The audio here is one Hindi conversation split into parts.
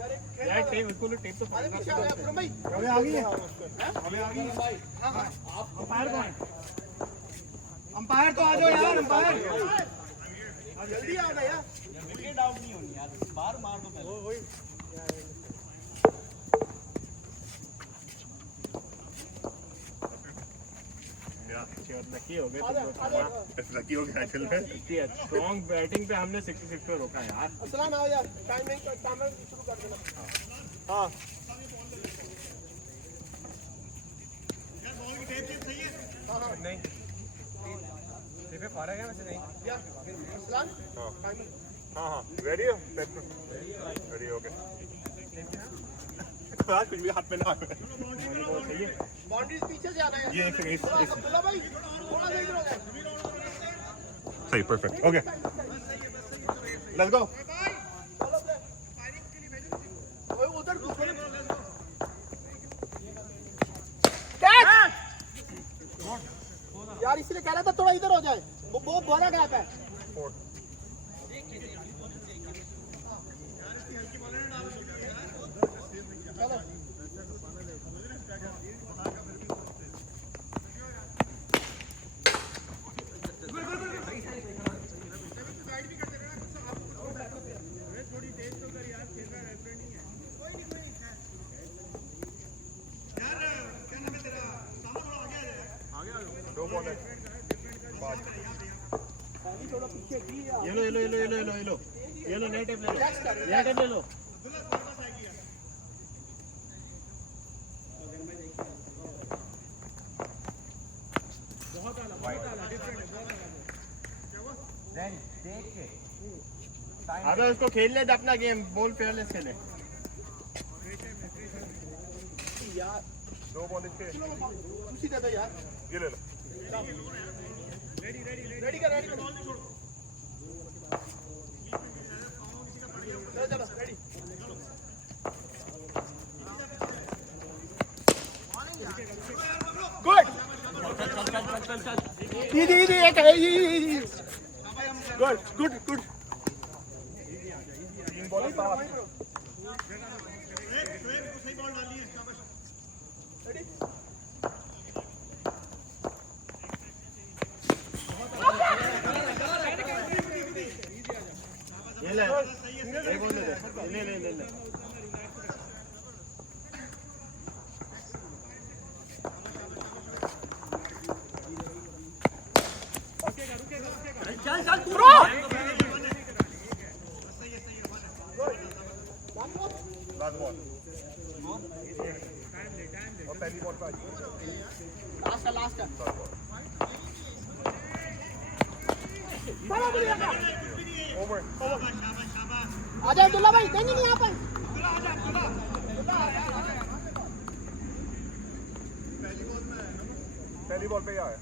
यार टेप इसको टेप तो अरे पीछे आ गया अब्दुल भाई। हमें आ गई है, हमें आ गई है। हां हां अंपायर कौन है? अंपायर तो आ जाओ यार, अंपायर जल्दी आओ ना यार। विकेट आउट नहीं होनी यार, बाहर मार दो पहले। लकी हो गए लकी हो गया चल में स्ट्रॉन्ग बैटिंग पे हमने 66 पे रोका यार। असलान आओ यार, टाइमिंग शुरू कर देना। हां नहीं टेप पे फाड़ा गया वैसे नहीं यार असलान टाइमिंग हां रेडी हो रेडी ओके आज कुछ भी हाथ में ना आए बाउंड्रीज पीछे से आना है। ये इस अब्दुल्ला भाई थोड़ा सा इधर हो जाए। सही परफेक्ट ओके लेट्स गो ओए उधर कैच यार, इसलिए कह रहा था थोड़ा इधर हो जाए, वो बहुत बड़ा गैप है। चलो दो बॉल है थोड़ा पीछे भी ये लो नए टेप ले लो, नया टेप ले लो। अगर उसको खेलने दे अपना गेम, बॉल फेयरलेस खेले यार। दो बॉल इसके उसी दे दो यार। ये ले लो रेडी कर चलो रेडी। गुड इजी एक है गुड तीन बॉल है साथ ये ले, ये बॉल ले ले। चल तू लास्ट बॉल और पहली बॉल पे लास्ट का ओवर आ जाओ अब्दुल्ला भाई। नहीं यहाँ पर पहली बॉल पे आया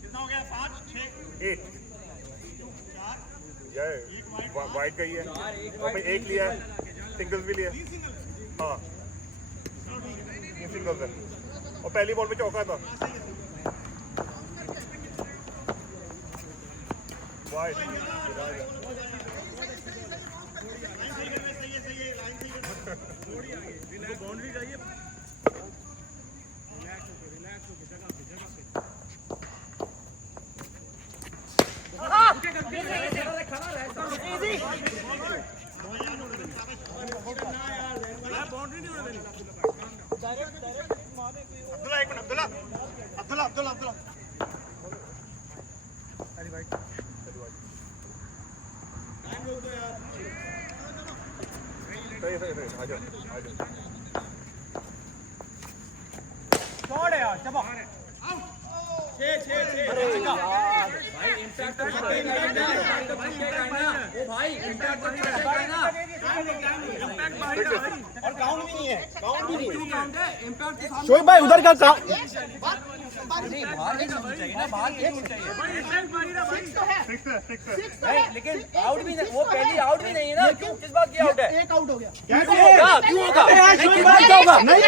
कितना हो गया 5 6 8 ये वाइड का ही है और फिर एक लिया है, सिंगल्स भी लिया। हाँ ये सिंगल्स है और पहली बॉल पे चौका था वाइड बाउंड्री चाहिए। अब्दुल्ला सही आ जाओ छोड़ यार चलो 6 भाई इम्पैक्ट तो भाई इम्पैक्ट ना और काउंट भी नहीं है शोएब भाई उधर का नहीं बाहर नहीं चाहिए ना बाहर नहीं चाहिए लेकिन आउट भी नहीं, वो पहली आउट भी नहीं है ना, क्यों किस बात की आउट है? एक आउट हो गया। क्यों होगा? नहीं होगा। नहीं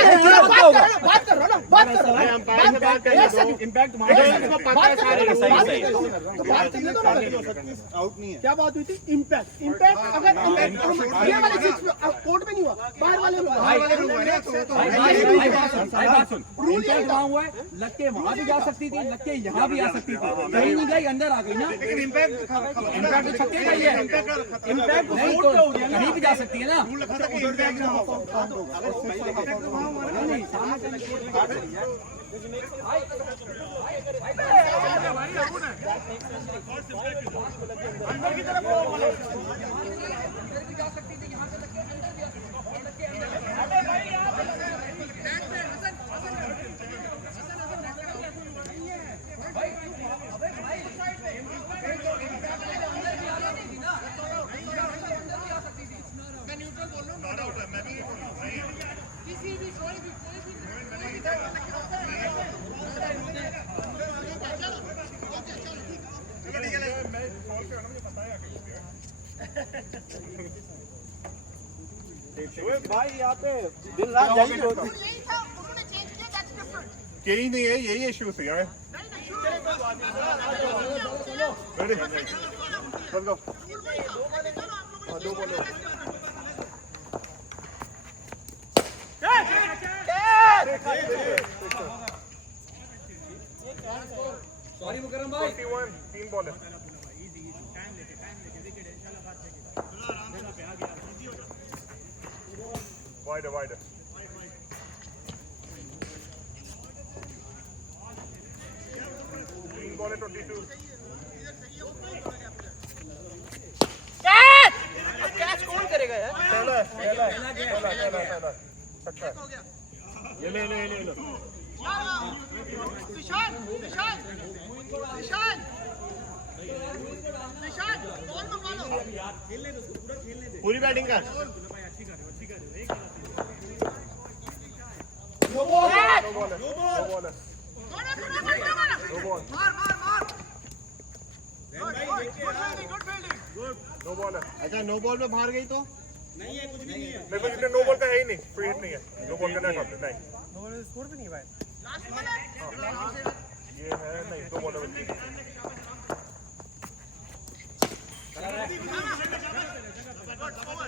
बात कर रहा ना, बात कर रहा ना। अंपायर से बात करने दो। इम्पैक्ट इसको पता है सारे लोग। सही। बात करने दो ना। आउट नहीं है। क्या बात हुई थी? इम्पैक्ट अगर ये वाले सिक्स कोर्ट में नहीं हुआ, बाहर वाले में हुआ। भाई बात सुन, इम्पैक्ट वहाँ हुआ है, लक्के वहाँ भी जा सकती थी, लक्के यहाँ भी आ सकती थी, कहीं नहीं गई, अंदर आ गई ना। इम्पैक्ट तो छक्के का ही है, इम्पैक्ट नहीं तो कहीं भी जा सकती है ना। भाई यहाँ पे दिन रात यही होती। यही नहीं है, यही इश्यू से यार। Ready? Let's go. दो बॉल सॉरी मुकरम भाई, 41, 3 बॉल है। वाइड है, वाइड है। बॉल है 22। कैच कौन करेगा यार? पहला अच्छा ये ले लो, ये ले लो। पूरी बैटिंग कर। दो बॉल है। अच्छा, नो बॉल में बाहर गई तो मेरे को जितने नो बॉल का है ही नहीं, फ्री हिट नहीं है। नो बॉल का नहीं नहीं स्कोर भी नहीं भाई। ये है नहीं, दो बॉल है बच्चे।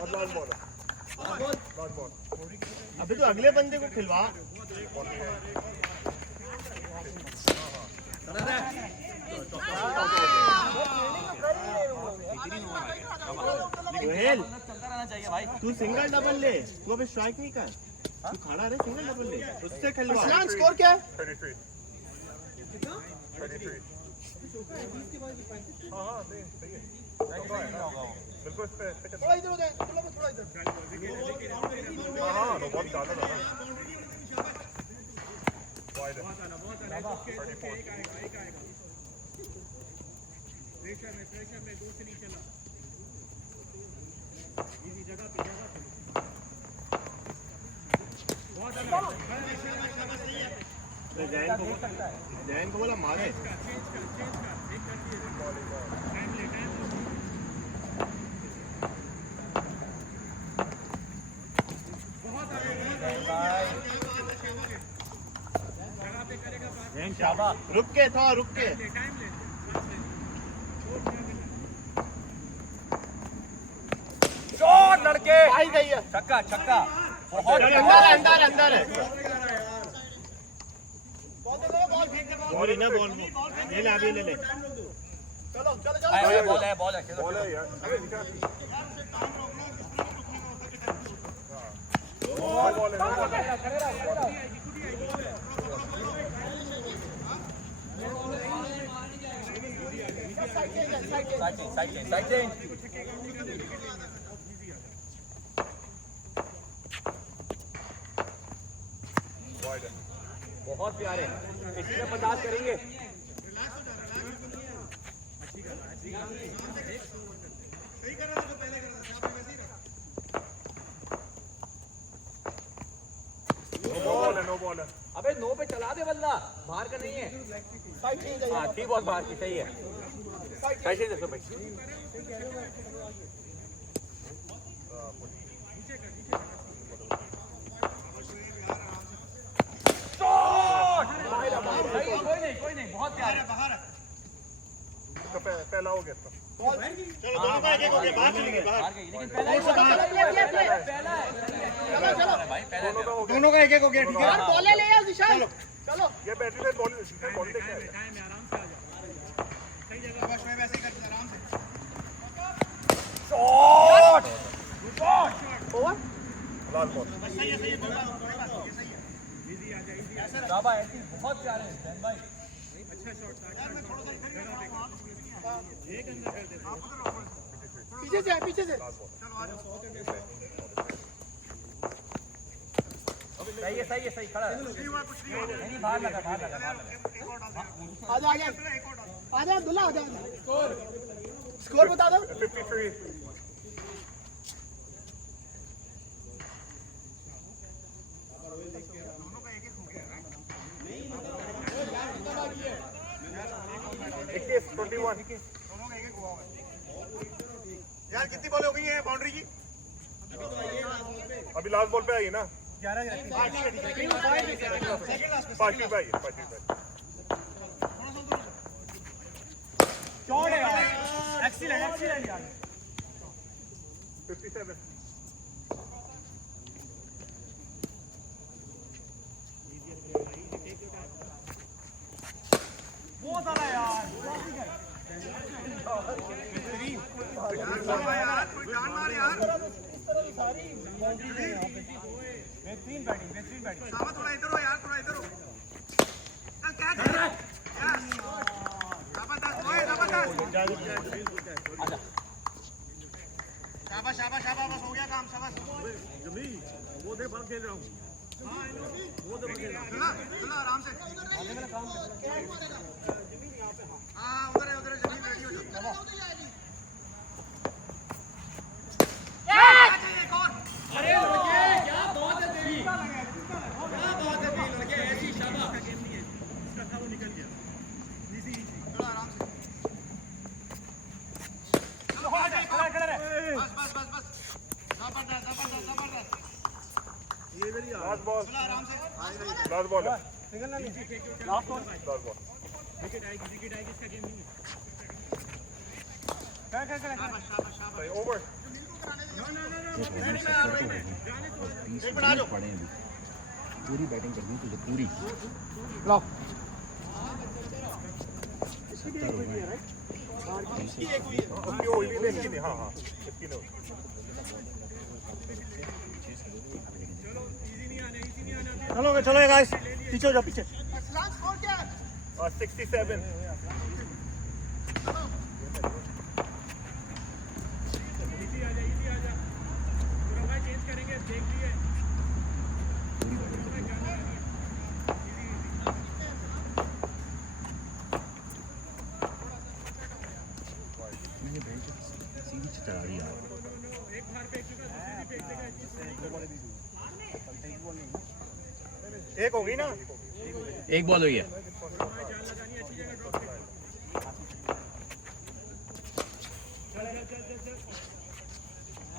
और लास्ट बॉल है, लास्ट बॉल। अभी तो अगले बंदे को खिलवा। रोहेल, तू सिंगल डबल ले, तू अभी स्ट्राइक नहीं कर, तू खड़ा रहे, सिंगल डबल ले, उससे खिलवा। स्कोर क्या है? 33। हाँ सही है। बिल्कुल इस पे थोड़ा इधर हो जाए, थोड़ा इधर। हाँ नो बॉल डाला था ना। वाइड है 34। जैन को बोला मारे। रुक के था, रुक के। शॉट लड़के, आई गई है। छक्का छक्का, बहुत अंदर है। बॉल ही ना, बॉल ये ले, अभी ले ले। चलो बॉल है बॉल है यार। बॉल है। Side change. बहुत प्यारे, इसी में 50 करेंगे। नो बॉल है। अबे नो पे चला दे बल्ला, बाहर का नहीं है। हाँ ठीक, बहुत बाहर की, सही है। साइड चेंज देखो भाई। हो गया इसका। चलो दोनों का एक हो गया, बाहर चलेंगे बाहर। लेकिन पहला ही चलो चलो दोनों का एक हो गया, ठीक है। यार बॉले ले यार विशाल चलो ये बैटरी से बॉल लेके आया। ओवर लाल बॉल। शाबा ऐसी बहुत प्यारे हैं बहन भाई। पीछे से पीछे से सही है सही खड़ा है। नहीं बाहर लगा आजा आजा दुल्ला आजा स्कोर बता दो। 53। यार कितनी बॉल हो गई है बाउंड्री की? अभी लास्ट बॉल पे आई है ना, 11 पार्टी पे आई है। शॉट है यार, एक्सीलेंट यार। 57। बहुत ज्यादा यार, कोई जान मार यार। बेहतरीन बैटिंग। सामा थोड़ा इधर हो यार, थोड़ा इधर हो। कैच जबरदस्त, ओए जबरदस्त। शाबाश, बस हो गया काम, शाबाश। वो देख बॉल खेल रहा हूँ। चला आराम से। हाँ उधर है जमीन रेडी हो जाओ। एक और। अरे क्या बात है तेरी, क्या बात है तेरी लड़के, ऐसी शाबाश। चलो आराम से। चलो खड़ा रहे। बस। जबरदस्त। Last ball. चलो आराम से। लास्ट बॉल है। सिंगल ना लीजिए। Last ball. विकेट आएगी इसका गेम नहीं है। शाबाश। सही ओवर। पूरी बैटिंग करनी तुझे पूरी। उसकी हुई भी नहीं थी। हाँ इसकी नहीं। चलो गाइस, पीछे हो जाओ पीछे। स्कोर क्या है? 67। सीधी चढ़ा दिया। एक हो गई ना? एक बॉल हुई है।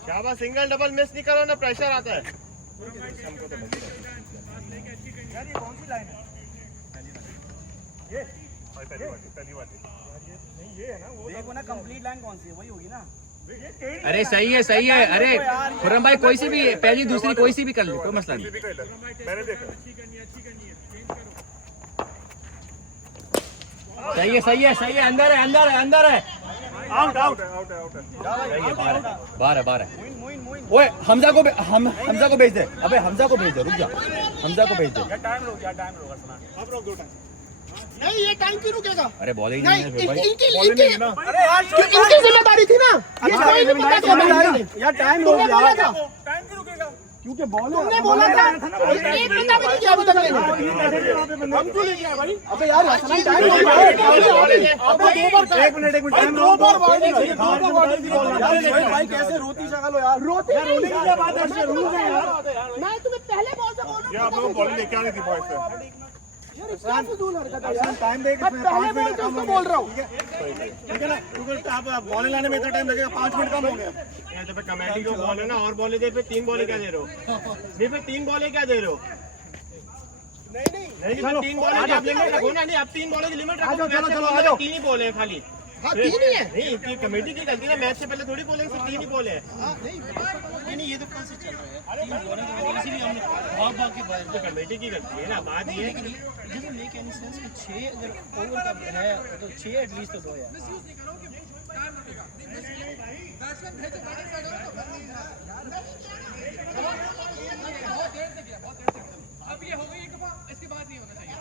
शाबाश, सिंगल डबल मिस नहीं करो ना, प्रेशर आता है। यार ये कौन सी लाइन है? ये पहली वाली। नहीं ये है ना, वो देखो ना कंप्लीट लाइन कौन सी है, वही होगी ना। अरे सही है अरे खुर्रम भाई कोई सी भी पहली दूसरी कोई सी भी कर ले, कोई मसला नहीं। मैंने देखा। सही है अंदर है। आउट आउट है। बाहर है। ओए हमजा को भेज दे। अबे हमजा को भेज दे, रुक जा, हमजा को भेज दे। टाइम रोक सना। अब रोक दो टाइम। नहीं ये टाइम क्यों रुकेगा? अरे बॉल ही नहीं नहीं है फिर भाई। इनकी अरे यार इनकी जिम्मेदारी थी ना। ये कोई नहीं पता था। यार टाइम तुमने बोला था, टाइम क्यों रुकेगा? क्योंकि बॉल तुमने बोला था। एक बंदा भी नहीं किया अभी तक लेने। हम क्यों लेके आए भाई? अबे यार टाइम एक मिनट टाइम दो बार बॉल भाई कैसे रोती शक्ल हो यार। रोती रोने की क्या बात है, रूल है यार। मैं तुम्हें पहले बॉल से बोल ये आप लोग बॉल लेके आनी थी बॉय से। यार इसका फिजूल हरकत है यार। टाइम देख मैं पहले बॉल से उसको बोल रहा हूँ। ठीक है ना, क्योंकि आप बॉल लाने में इतना टाइम लगेगा, 5 मिनट कम हो गया। यहाँ पे कमेटी जो बॉल है ना, और बॉलें दे पे 3 बॉलें क्या दे रहे हो? नहीं पे 3 बॉलें क्या दे रहे हो? नहीं 3 बॉलें की लिमिट रखो ना। नहीं आप 3 बॉलें की लिमिट रखो। चलो, आ जाओ। 3 ही बॉल है खाली। हाँ 3 ही है। नहीं ये कमेटी की गलती ना, मैच से पहले थोड़ी बोले 3 ही बोले हैं। नहीं ये तो कौन से चल रहा है 3 बोलने की वजह से भी हमने भाग के बाहर तो कमेटी की गलती है ना। बात ये है कि doesn't make any sense कि 6 अगर ओवर का है तो 6 एटलीस्ट तो दो यार। अब ये हो गई एक दफा, इसके बाद नहीं होना चाहिए।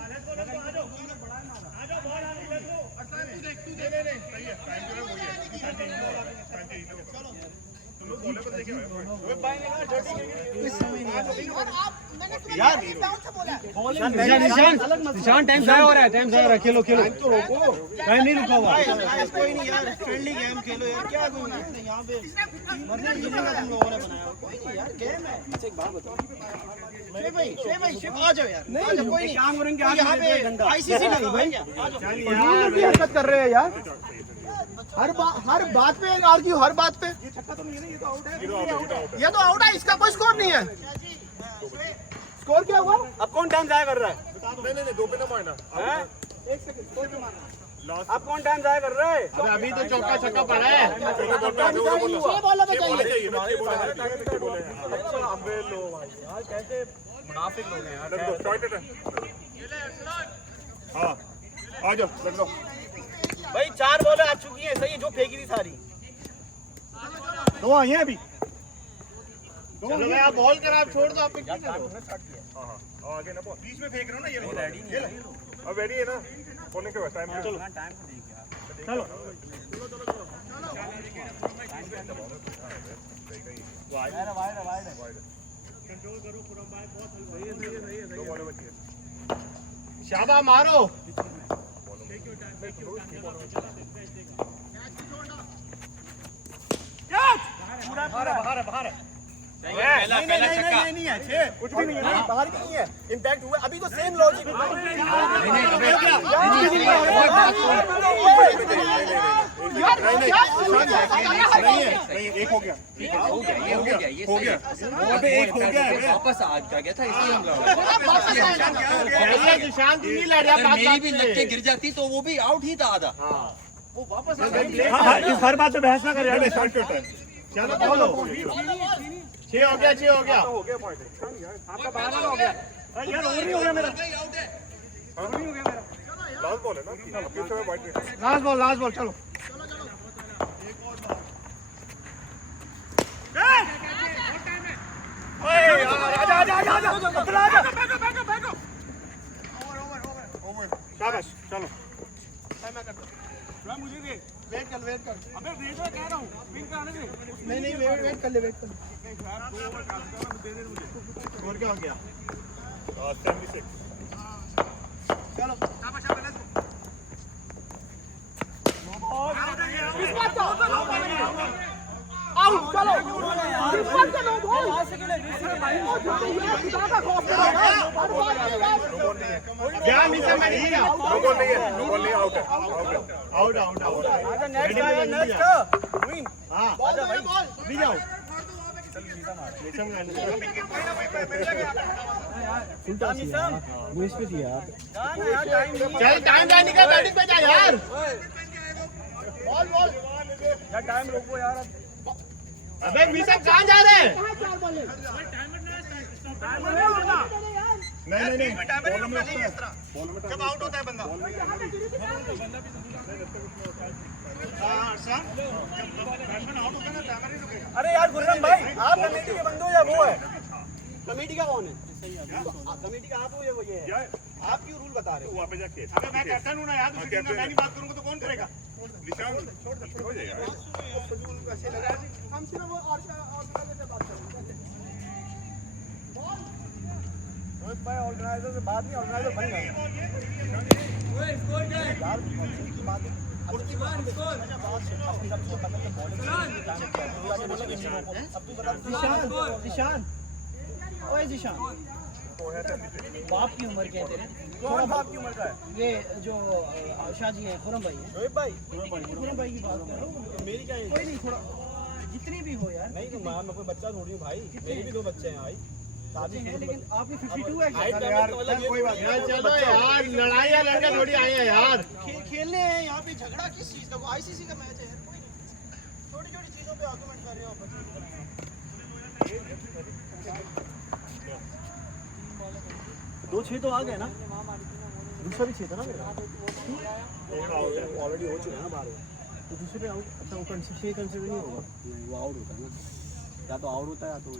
निशान टाइम जाया हो रहा है, टाइम जाया हो रहा है, खेलो खेलो तो रोको, टाइम नहीं रुका हुआ। कोई नहीं यार, फ्रेंडली गेम खेलो यार, क्या कोई यहाँ पे मरने जीने का तुम लोगों ने बनाया, कोई नहीं यार, गेम है। अच्छा एक बात बताओ शेख भाई आ जाओ यार, नहीं कोई नहीं काम करेंगे यहाँ पे आईसीसी लगी भाई, रूल की हरकत कर रहे हैं यार, हर बात पे आर्ग्यू, हर बात पे। ये तो आउट है, इसका कोई स्कोर नहीं है। स्कोर क्या हुआ? अब कौन टाइम जाया कर रहा है? नहीं 2 पे ना मारना। एक सेकंड, स्कोर पे मारना। अब कौन टाइम जाया कर रहा है? अभी तो चौका छक्का पड़ा है। 6 बॉल बचाइए। अबे लो भाई यार, कैसे मुनाफिक लोग हैं यार। हाँ आ जाओ लग लो भाई 4 बॉलें आ चुकी हैं, सही जो फेंकी थी सारी। 2 आई हैं अभी। चलो भाई आप बॉल कर, आप छोड़ दो, आप पिक करो। हाँ आगे ना बॉल बीच में फेंक रहा हूँ ना, ये रेडी नहीं है। अब रेडी है ना, बोलने के बाद टाइम चलो चलो शाबा मारो। बाहर है। नहीं है, 6 कुछ भी नहीं है, बाहर भी नहीं है, इम्पैक्ट हुआ अभी तो सेम लॉजिक। एक हो गया, हो गया। अबे एक हो गया, वापस आ गया था इसलिए हम लोग निशान की नहीं लड़ रहा, मेरी भी लग के गिर जाती तो वो भी आउट ही था आधा। वो वापस आ इस हर बात पे बहस ना कर यार। चलो बोलो 6 हो गया 6 हो गया। आपका बाहर वाला हो गया यार, ओवर नहीं हो गया मेरा। लास्ट बॉल है ना, लास्ट बॉल चलो। शाबाश चलो। मुझे दे, वेट कर अबे दे दो, कह रहा हूँ पिन कराने दे। नहीं वेट कर ले और क्या हो गया? 76 चलो आउट, चलो क्या मिशन में नहीं गया? नो बॉल नहीं है, आउट है। Out next win. हाँ भी जाओ। चल टाइम जाने का, बैटिंग पे जा यार। बॉल यार टाइम रोको यार। अबे मिशन कहाँ जा रहे हैं? नहीं जब आउट होता है बंदा। अरे यार गुर्रम भाई, आप कमेटी के बंदे हो या वो है? कमेटी का कौन है? कमेटी का आप हो या वो ये है? आप क्यों रूल बता रहे हो? वहाँ पे जाके अबे मैं कैप्टन हूँ ना यार, दूसरी टीम में मैं नहीं बात करूंगा तो कौन करेगा? निशान हो जाएगा। हम सिर्फ वो और बात करेंगे। भाई ऑर्गेनाइजर से बात नहीं, ऑर्गेनाइजर बन गए। जिशान ओए जिशान, बाप की उम्र क्या है तेरे? कौन बाप की उम्र का है? ये जो शाह जी है, खुरम भाई है। शोएब भाई, खुरम भाई की बात करो। मेरी क्या है? कोई नहीं, थोड़ा जितनी भी हो यार। नहीं तो मैं कोई बच्चा थोड़ी हूँ भाई, मेरे भी 2 बच्चे हैं भाई। है, लेकिन आपकी 52 है क्या? कोई बात यार चलो यार, लड़ाई या लड़के थोड़ी आए हैं यार। खेलने हैं यहाँ पे, झगड़ा किस चीज का? वो आईसीसी का मैच है यार, कोई नहीं। छोटी छोटी चीजों पे आर्गुमेंट कर रहे हो आप। 2-6 तो आ गए ना, दूसरा भी 6 था ना मेरा, ऑलरेडी हो चुका है ना बाहर, तो दूसरे पे आउट। अच्छा वो कंसिडर नहीं होगा, नहीं वो आउट होता है ना, या तो आउट होता है या तो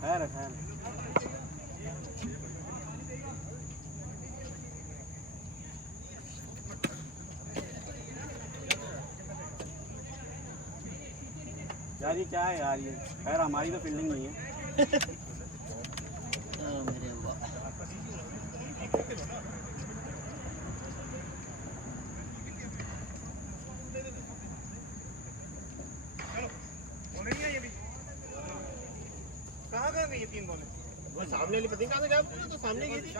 खैर है। यार ये क्या है यार, ये खैर हमारी तो फील्डिंग नहीं है। कहाँ गए ये 3 बॉल? वो सामने वाली पता नहीं कहाँ से गया, तो सामने गई थी।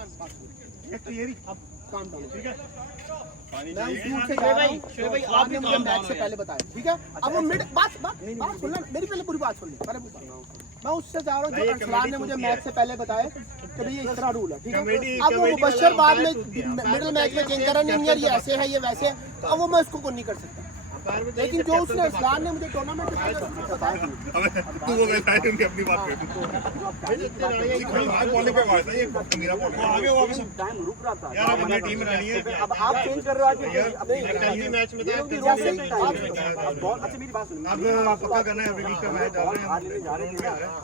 एक तो ये भी अब काम डालो, ठीक है। पानी मैं चाहिए। उस रूट से जा रहा हूं, शोएब भाई आपने मुझे मैच से पहले बताया, ठीक है। अब वो मिड बात सुन ले, मेरी पहले पूरी बात सुन ले, मैं उससे जा रहा हूँ जो अरसलान ने मुझे मैच से पहले बताया कि भाई ये इस तरह रूल है, ठीक है। अब वो मुबशर बाद में मिडिल मैच में चेंज करा, नहीं यार ये ऐसे है ये वैसे है, तो अब वो मैं उसको नहीं कर सकता। लेकिन जो उसने अरसलान ने मुझे टूर्नामेंट में बताया, तू वो कहता है कि अपनी बात कर बॉलिंग पे मारता है, ये मेरा बॉल है। आगे वो अभी टाइम रुक रहा था यार, अब अपनी टीम रहनी है। अब आप चेंज कर रहे हो आज, अब नहीं मैच में जैसे ही टाइम बॉल, अच्छा मेरी बात सुनिए, अब पक्का करना है, अभी वीक का मैच डाल रहे हैं। हार लेने जा रहे थे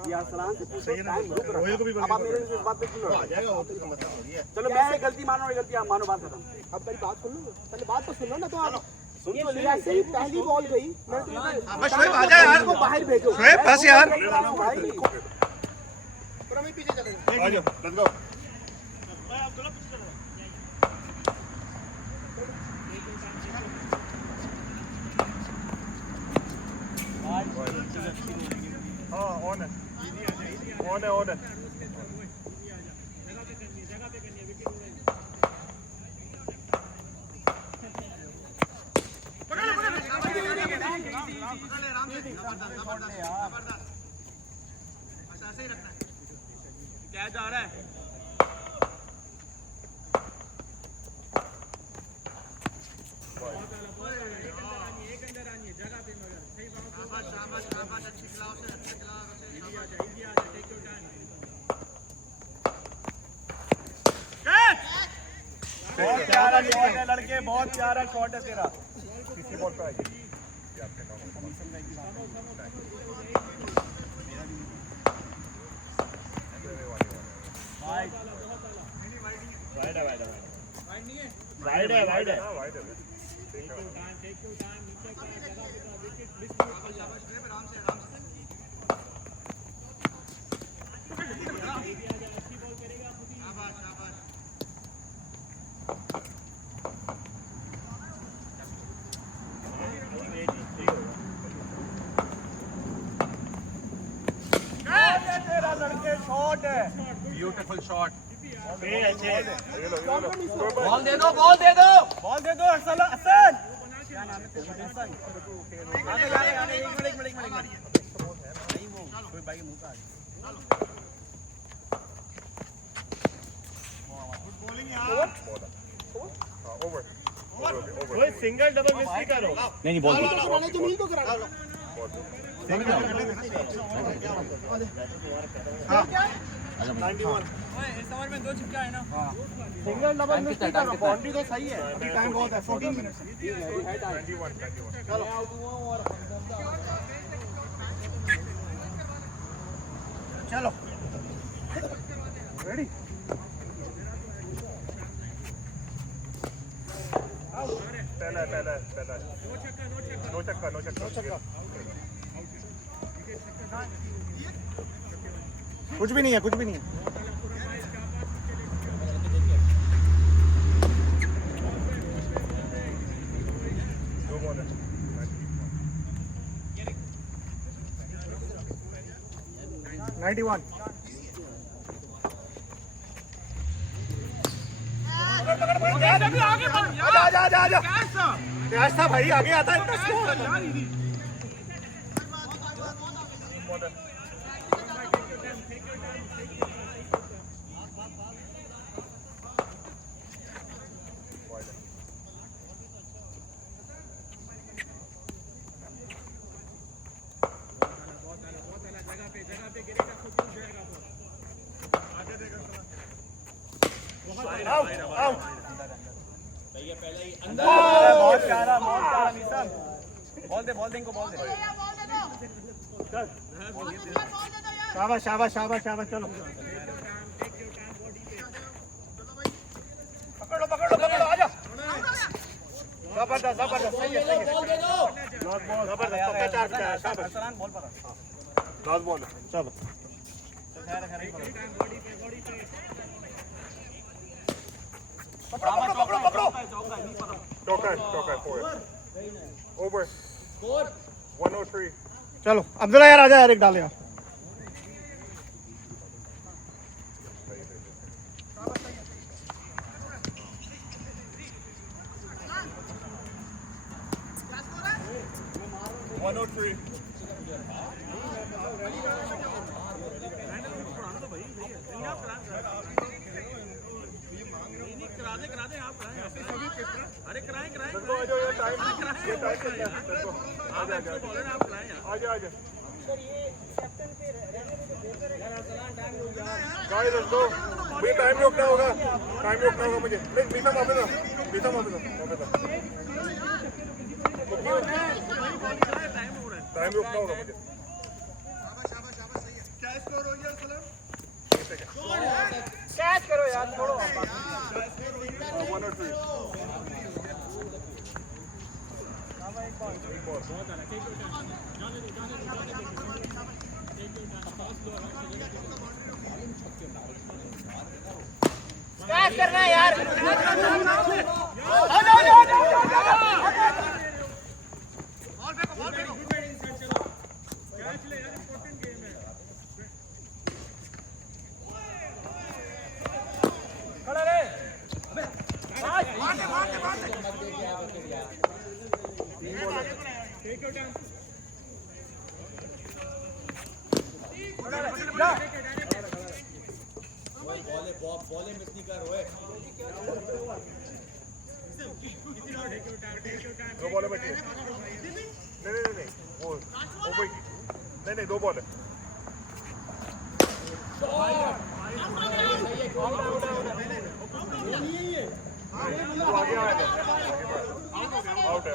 ये अरसलान से पूछो, टाइम रुक रहा है। अब आप मेरे से इस बात पे क्यों लड़ रहे हो? जाएगा, वो तो समस्या हो रही है। चलो मैं गलती मानो और गलती आप मानो, बात खत्म। अब मेरी बात सुन लो, पहले बात तो सुन लो ना। तो आप जैसे ही पहली बॉल गई, मैं शोएब आ जा यार, बाहर भेजो। शोएब बस यार। भाई आ जाओ, लेट्स गो। हाँ ऑन है। क्या जा रहा है? बहुत प्यारा शॉट है लड़के, बहुत प्यारा शॉट है तेरा। किसी बॉल पे आइए। राइड है। तेरा लड़के शॉट है। Beautiful shot. बॉल दे दो, बॉल दे दो। बॉल दे दो असल। क्या नाम है तेरा? आगे एक मिनट। नहीं वो कोई भाई मुंह का ओवर। कोई सिंगल डबल मिस नहीं करो। नहीं बॉल जमीन को करा सिंगल डबल मिस नहीं करो, बाउंड्री तो सही है। अभी टाइम बहुत है, 14 मिनट। चलो रेडी। पहला नो चक्का कुछ भी नहीं है। दो बॉल है। 91। आजा। कैच था भाई, आगे आता है। शाबाश शाबाश शाबाश शाबाश चलो पकड़ो पकड़ो पकड़ो आ जाओ जबरदस्त जबरदस्त सही है लास्ट बॉल जबरदस्त पक्का चार का है शाबाश बॉल पर लास्ट बॉल चलो पकड़ो पकड़ो पकड़ो चौका है 4 ओवर 103 चलो अब्दुल्ला यार आजा यार एक डाल यार टाइम रोकना होगा मुझे मीठा वापस टाइम रोकना होगा मुझे कैच करो यार छोड़ो 103 कैच करना है यार दो बॉल बची नहीं वो ओवर नहीं 2 बॉल है आगे आया था आउट है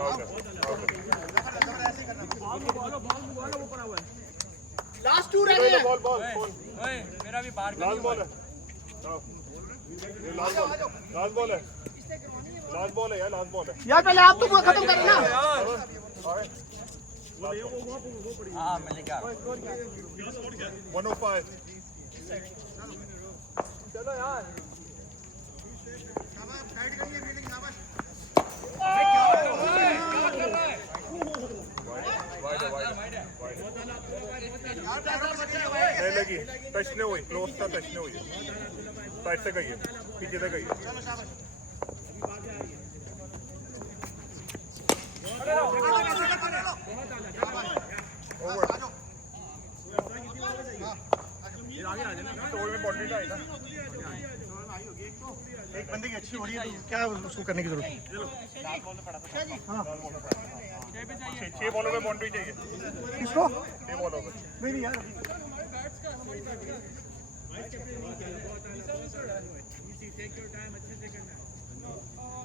लास्ट 2 रह गए बॉल मेरा भी बाहर लास्ट बॉल है लास्ट बॉल है यार लास्ट बॉल है यार पहले आप तो वो खत्म करो ना हाँ मैं लेके आ 105 चलो यार नहीं लगी टच नहीं हुई क्लोज था टच नहीं हुई साइड से गई है पीछे से गई है एक बंदे की अच्छी हो रही है तो क्या उसको करने की जरूरत है 6 बॉलों में बाउंड्री चाहिए किसको 6 बॉलों में नहीं यार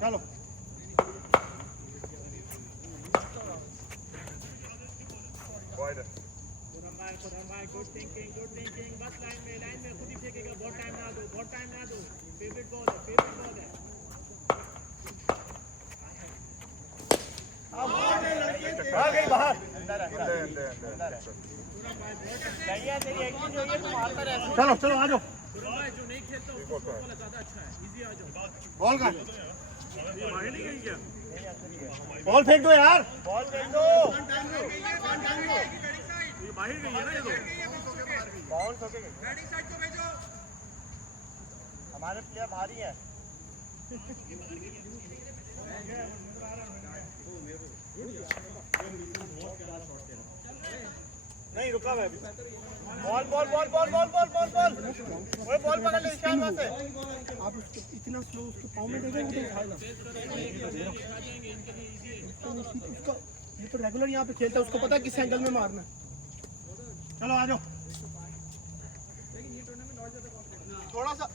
चलो वाइड है गुड थिंकिंग बस लाइन में खुद ही फेंकेगा बहुत टाइम ना दो फेवरेट बॉल है आ गई बाहर चलो चलो आ जाओ जो नहीं खेलता उसको ज्यादा अच्छा है इजी आ जाओ बॉल का बॉल फेंक दो यार बॉल फेंक दो बाहर गई है ना ये तो बाउंस होके गई हमारे प्लेयर भारी है नहीं रुका मैं अभी बॉल वो बॉल पकड़ ले ईशान वहां से आप उसको इतना स्लो उसके पाँव में देंगे वो तो उठाएगा उसका ये तो रेगुलर यहाँ पे खेलता है उसको पता है किस एंगल में मारना है चलो आ जाओ थोड़ा सा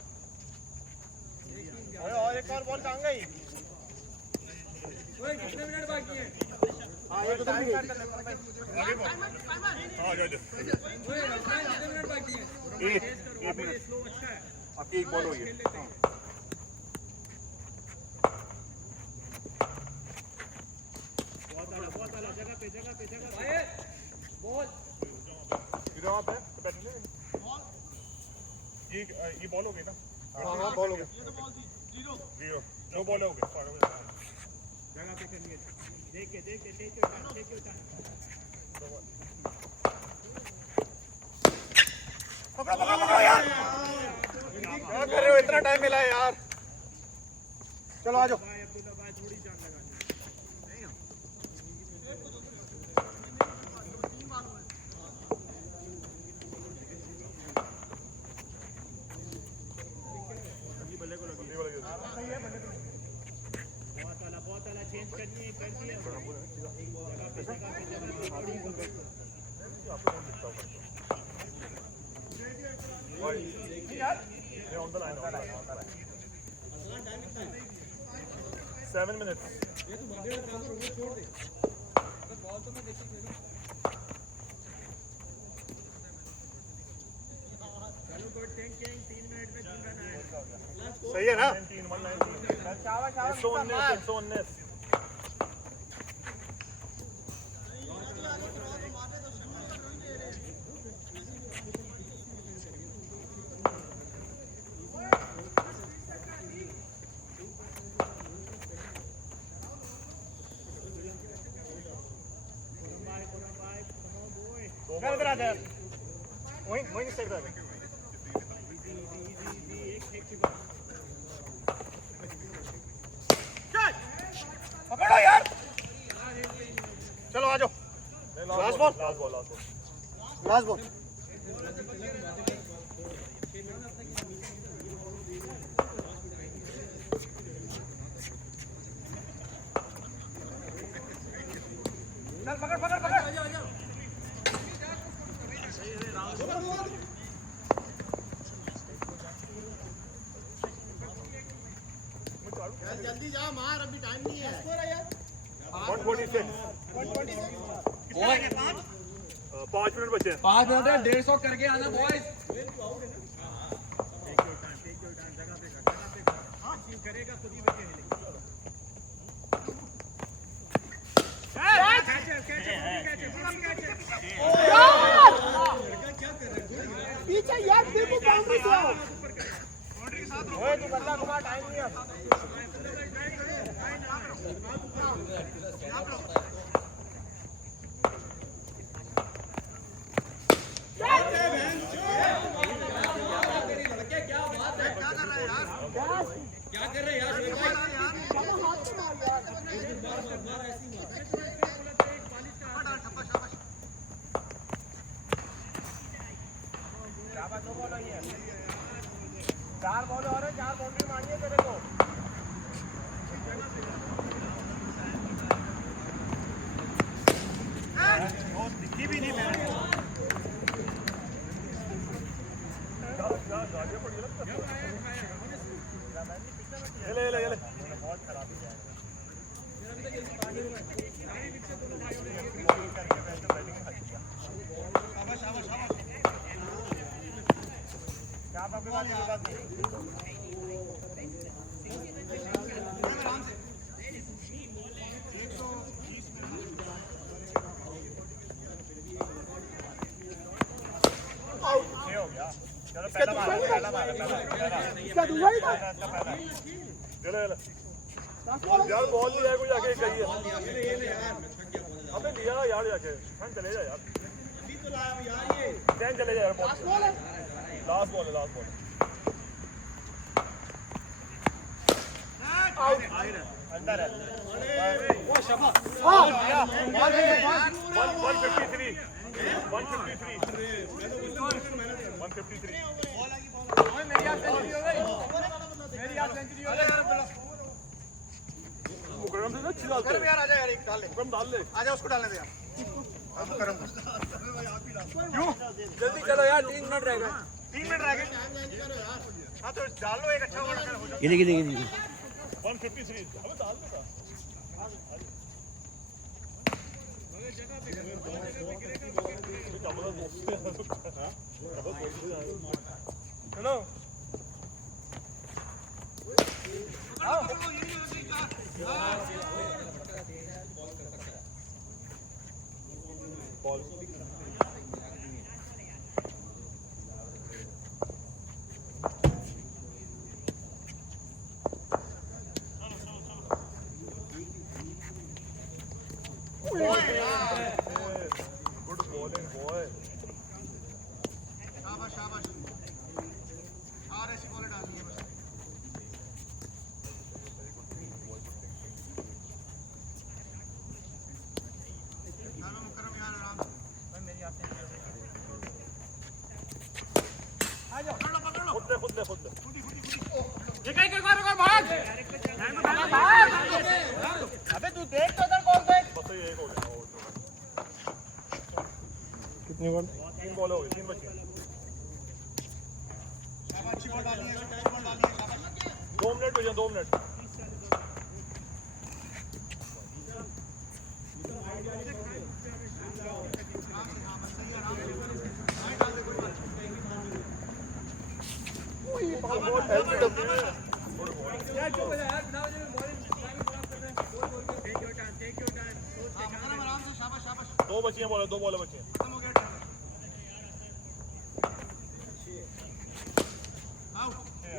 और एक और बॉल कहाँ गई? कितने मिनट बाकी है? हाँ ये तो टाइम हाँ जा कितने मिनट बाकी है? 8 मिनट आपकी एक बॉल हुई है बहुत आला जगह पे बॉल इधर आप है तो बैटिंग ले ये बॉल हो गई ना हाँ बॉल हो गया। 0 नो बॉल हो गए जगह पे करनी है देख के टेक योर टाइम पकड़ो यार। क्या कर रहे हो? इतना टाइम मिला है यार। चलो आ जाओ। भाई अब्दुल्ला भाई थोड़ी जान लगा बहुत आला चेंज करनी है कर दिया on the line 7 minutes सही है ना? 119 इधर आ जा। वहीं से इधर। पकड़ो यार। चलो आ जाओ। Last ball. Last ball. चल पकड़। जल्दी जा मार, अभी टाइम नहीं है। 146 5 मिनट बचे हैं 5 मिनट है 150 करके आना बॉयज करेगा खुद ही बचे पीछे यार बिल्कुल बाउंड्री से आओ। ओए तू बल्ला घुमा, टाइम नहीं है। क्या कर रहे हैं यार चार बॉल और है, 4 बाउंड्री मारनी है तेरे को। दिखी भी नहीं मैंने। ले बहुत खराब है क्या आपके पास ये बात हो गया। चलो पहला मार इसका दूसरा ही था। चलो यार बॉल लिया है कोई आके कही है अबे लिया यार जाके फैन चले जा यार फैन चले जा यार लास्ट बॉल है आउट अंदर है। वो शाबाश। हां 153 ओए मेरी यार सेंचुरी हो गई। मुकरम से अच्छी डालते यार आजा यार, एक डाल ले। मुकरम डाल ले आजा उसको डालने दे यार। क्यों जल्दी चलो यार 3 मिनट रह गए 3 मिनट रह गए हाँ तो डाल लो एक अच्छा ओवर अगर हो जाए ये देखिए 150 सीरीज अब डाल दो हेलो गुड बॉलिंग बॉय शाबाश शाबाश और ऐसी बॉल डालनी है बस चलो मुकरम यार आराम भाई मेरी आंखें आ जाओ पकड़ लो खुद ले अबे तू देख तो उधर कौन देख बस ये एक हो गया कितनी बॉल 3 बॉल हो गई 3 बची शाबाश अच्छी बॉल डालनी है शाबाश 2 मिनट भेजा 2 मिनट आराम से शाबाश शाबाश 2 बची हैं बॉल 2 बॉल बची हैं खत्म हो गया आओ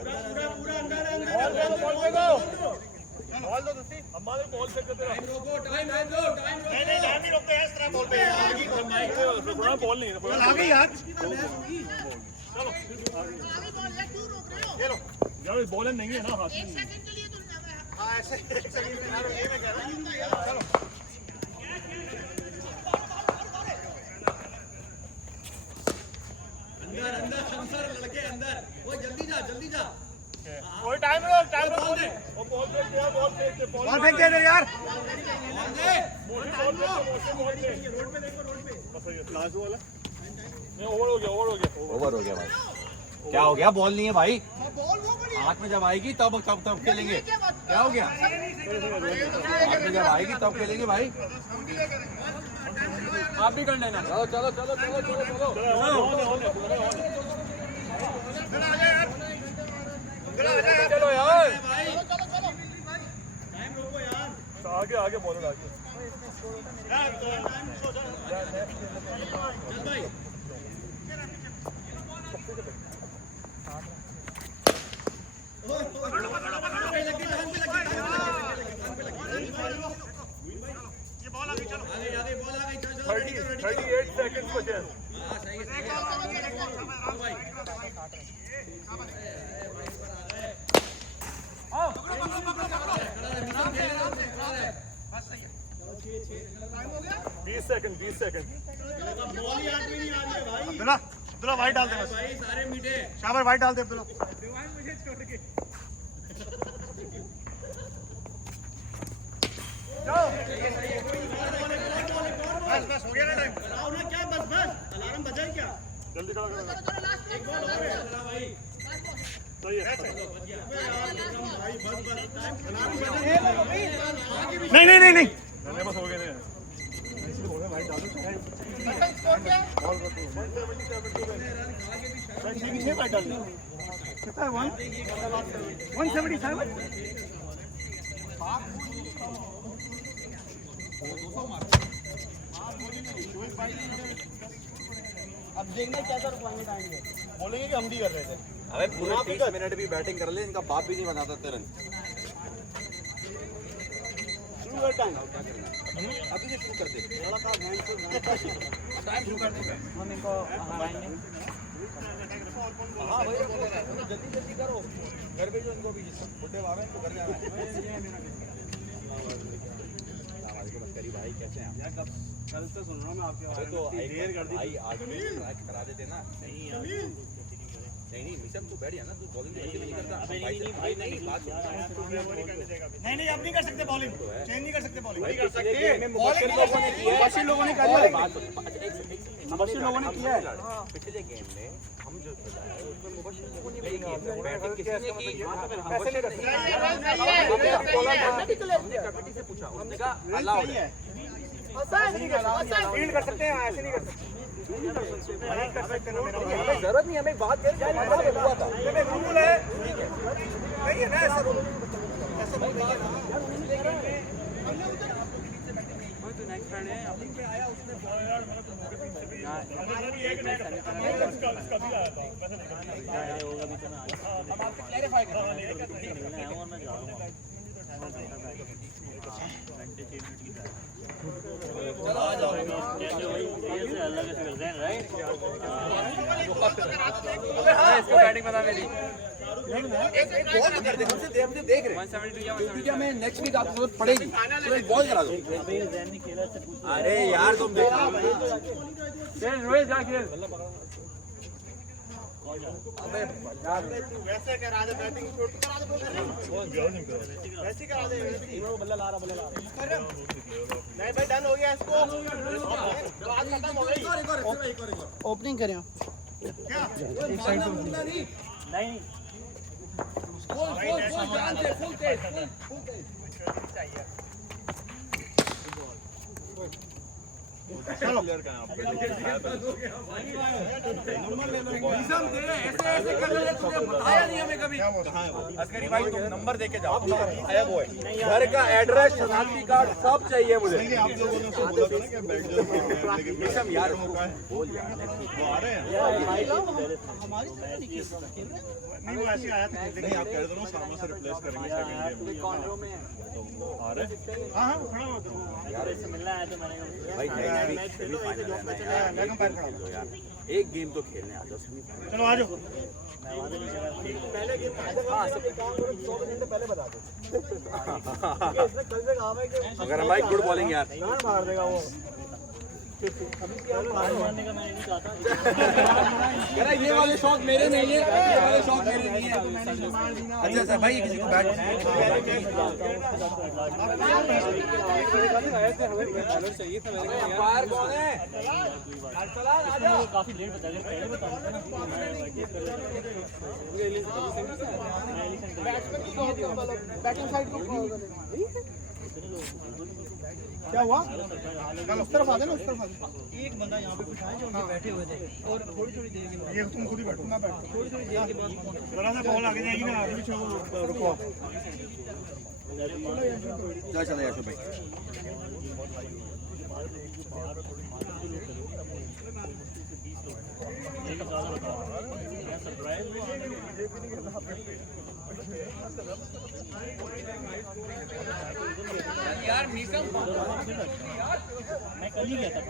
पूरा अंदर बॉल दो दूसरी हमारे बॉल फेंक देते रहो टाइम नहीं टाइम नहीं रोकते यार इस तरह बॉल पे थोड़ा बॉल नहीं है आ गई यार ये लो यार बॉल नहीं है ना हाथ में हां ऐसे एक सेकंड में यार ये मैं कह रहा हूं चलो अंदर शमसर लड़के अंदर वो जल्दी जा कोई टाइम लो बॉल दे वो बॉल फेंक दे बॉल फेंक दे यार मोटी बॉल दे रोड पे देखो रोड पे बस ये लास्ट वाला नहीं ओवर हो गया भाई क्या हो गया बॉल नहीं है भाई हाथ में जब आएगी तब खेलेंगे क्या हो गया हाथ में जब आएगी तब खेलेंगे भाई आप भी कर लेना चलो चलो यार आगे बॉलर आगे ये बॉल आ गई चलो आगे बॉल आ गई चलो 38 सेकंड्स बचे हैं बीस सेकंड बॉल ही हाथ में नहीं आ रही है भाई अब्दुल्ला वाइट डाल दे बस भाई सारे मीठे शाबाश वाइट डाल दे अब्दुल्ला मुझे छोड़ के बस हो गया ना टाइम कराओ ना क्या बस अलार्म बजा क्या जल्दी करो एक बॉल और है भाई सही है भाई बस अलार्म नहीं बस हो गए नहीं कितना है 177 अब देखना क्या कर पाएंगे टाइम में बोलेंगे कि हम भी कर रहे थे अबे पूरे 30 मिनट भी बैटिंग कर ले इनका बाप भी नहीं बना सकते रन शुरू कर टाइम अभी से शुरू कर दे टाइम शुरू कर दे हम इनको हवाएंगे हाँ भाई जल्दी करो घर भेजो इनको भी बुढ़े बाबा इनको घर जाना है भाई कैसे हैं कल से सुन रहा हूँ मैं आपके बारे में तो देर कर दी भाई आज करा देते ना नहीं मिशन तू बैठ जा ना तू बॉलिंग नहीं करता भाई नहीं बात नहीं अब नहीं कर सकते बॉलिंग चेंज नहीं कर सकते बॉलिंग नहीं कर सकते लोगों ने किया है लोगों ने किया है पिछले गेम में हम जो बैटिंग किसी ने की कमेटी से पूछा, उसने कहा अलाउड है। फील्ड कर सकते हैं, ऐसे नहीं कर सकते। जरूरत नहीं, हमें बात कर हुआ था रूल है नहीं है ना ऐसा रूल। इसको बैटिंग बता मेरी बॉल कर दे, हमसे देख रहे हैं क्योंकि हमें नेक्स्ट वीक आपको जरूरत पड़ेगी, तो एक बॉल करा दो। अरे यार तुम देखो रोहित जा खेल। वैसे करा दे, बैटिंग छोड़ करा दे, वैसे करा दे। बल्ला ला रहा नहीं भाई, डन हो गया इसको। बात खत्म हो गई। ओपनिंग करें क्या नहीं चलो बताया नहीं हमें कभी। अस्करी भाई तुम नंबर दे के जाओ, आया वो है घर का एड्रेस, शनाख्ती कार्ड सब चाहिए मुझे। आप लोगों ने उसको बोला था ना कि बैठ जाओ, विषम यार बोल यार वो आ रहे हैं। नहीं वो ऐसे आया था, नहीं आप कह रहे थे ना सामा से रिप्लेस करेंगे सेकंड गेम में। तो आ रहे हैं। हाँ वो खड़ा हुआ था भाई यार एक गेम तो खेलने आ जाओ। चलो आ जाओ। पहले गेम पहले बता दो। अगर हमारी गुड बॉलिंग यार मार देगा वो। ये वाले शॉट मेरे नहीं है, ये वाले शॉट मेरे नहीं है। अच्छा अच्छा भाई किसी को बैट फायर कौन है? काफी लेट बता रहे पहले बता बैटिंग साइड को क्या हुआ? उस तरफ आ जाना, उस तरफ आ जाना। एक बंदा यहाँ पे कुछ आए जो उनके बैठे हुए थे और थोड़ी थोड़ी देर के बाद ये तुम खुद ही बैठो। मैं बैठता हूँ। थोड़ी थोड़ी देर के बाद जरा सा बॉल आगे जाएगी ना, आगे भी छोड़ो, रुको। चलो चलो याशु भाई यार मीसम मैं कल ही गया था।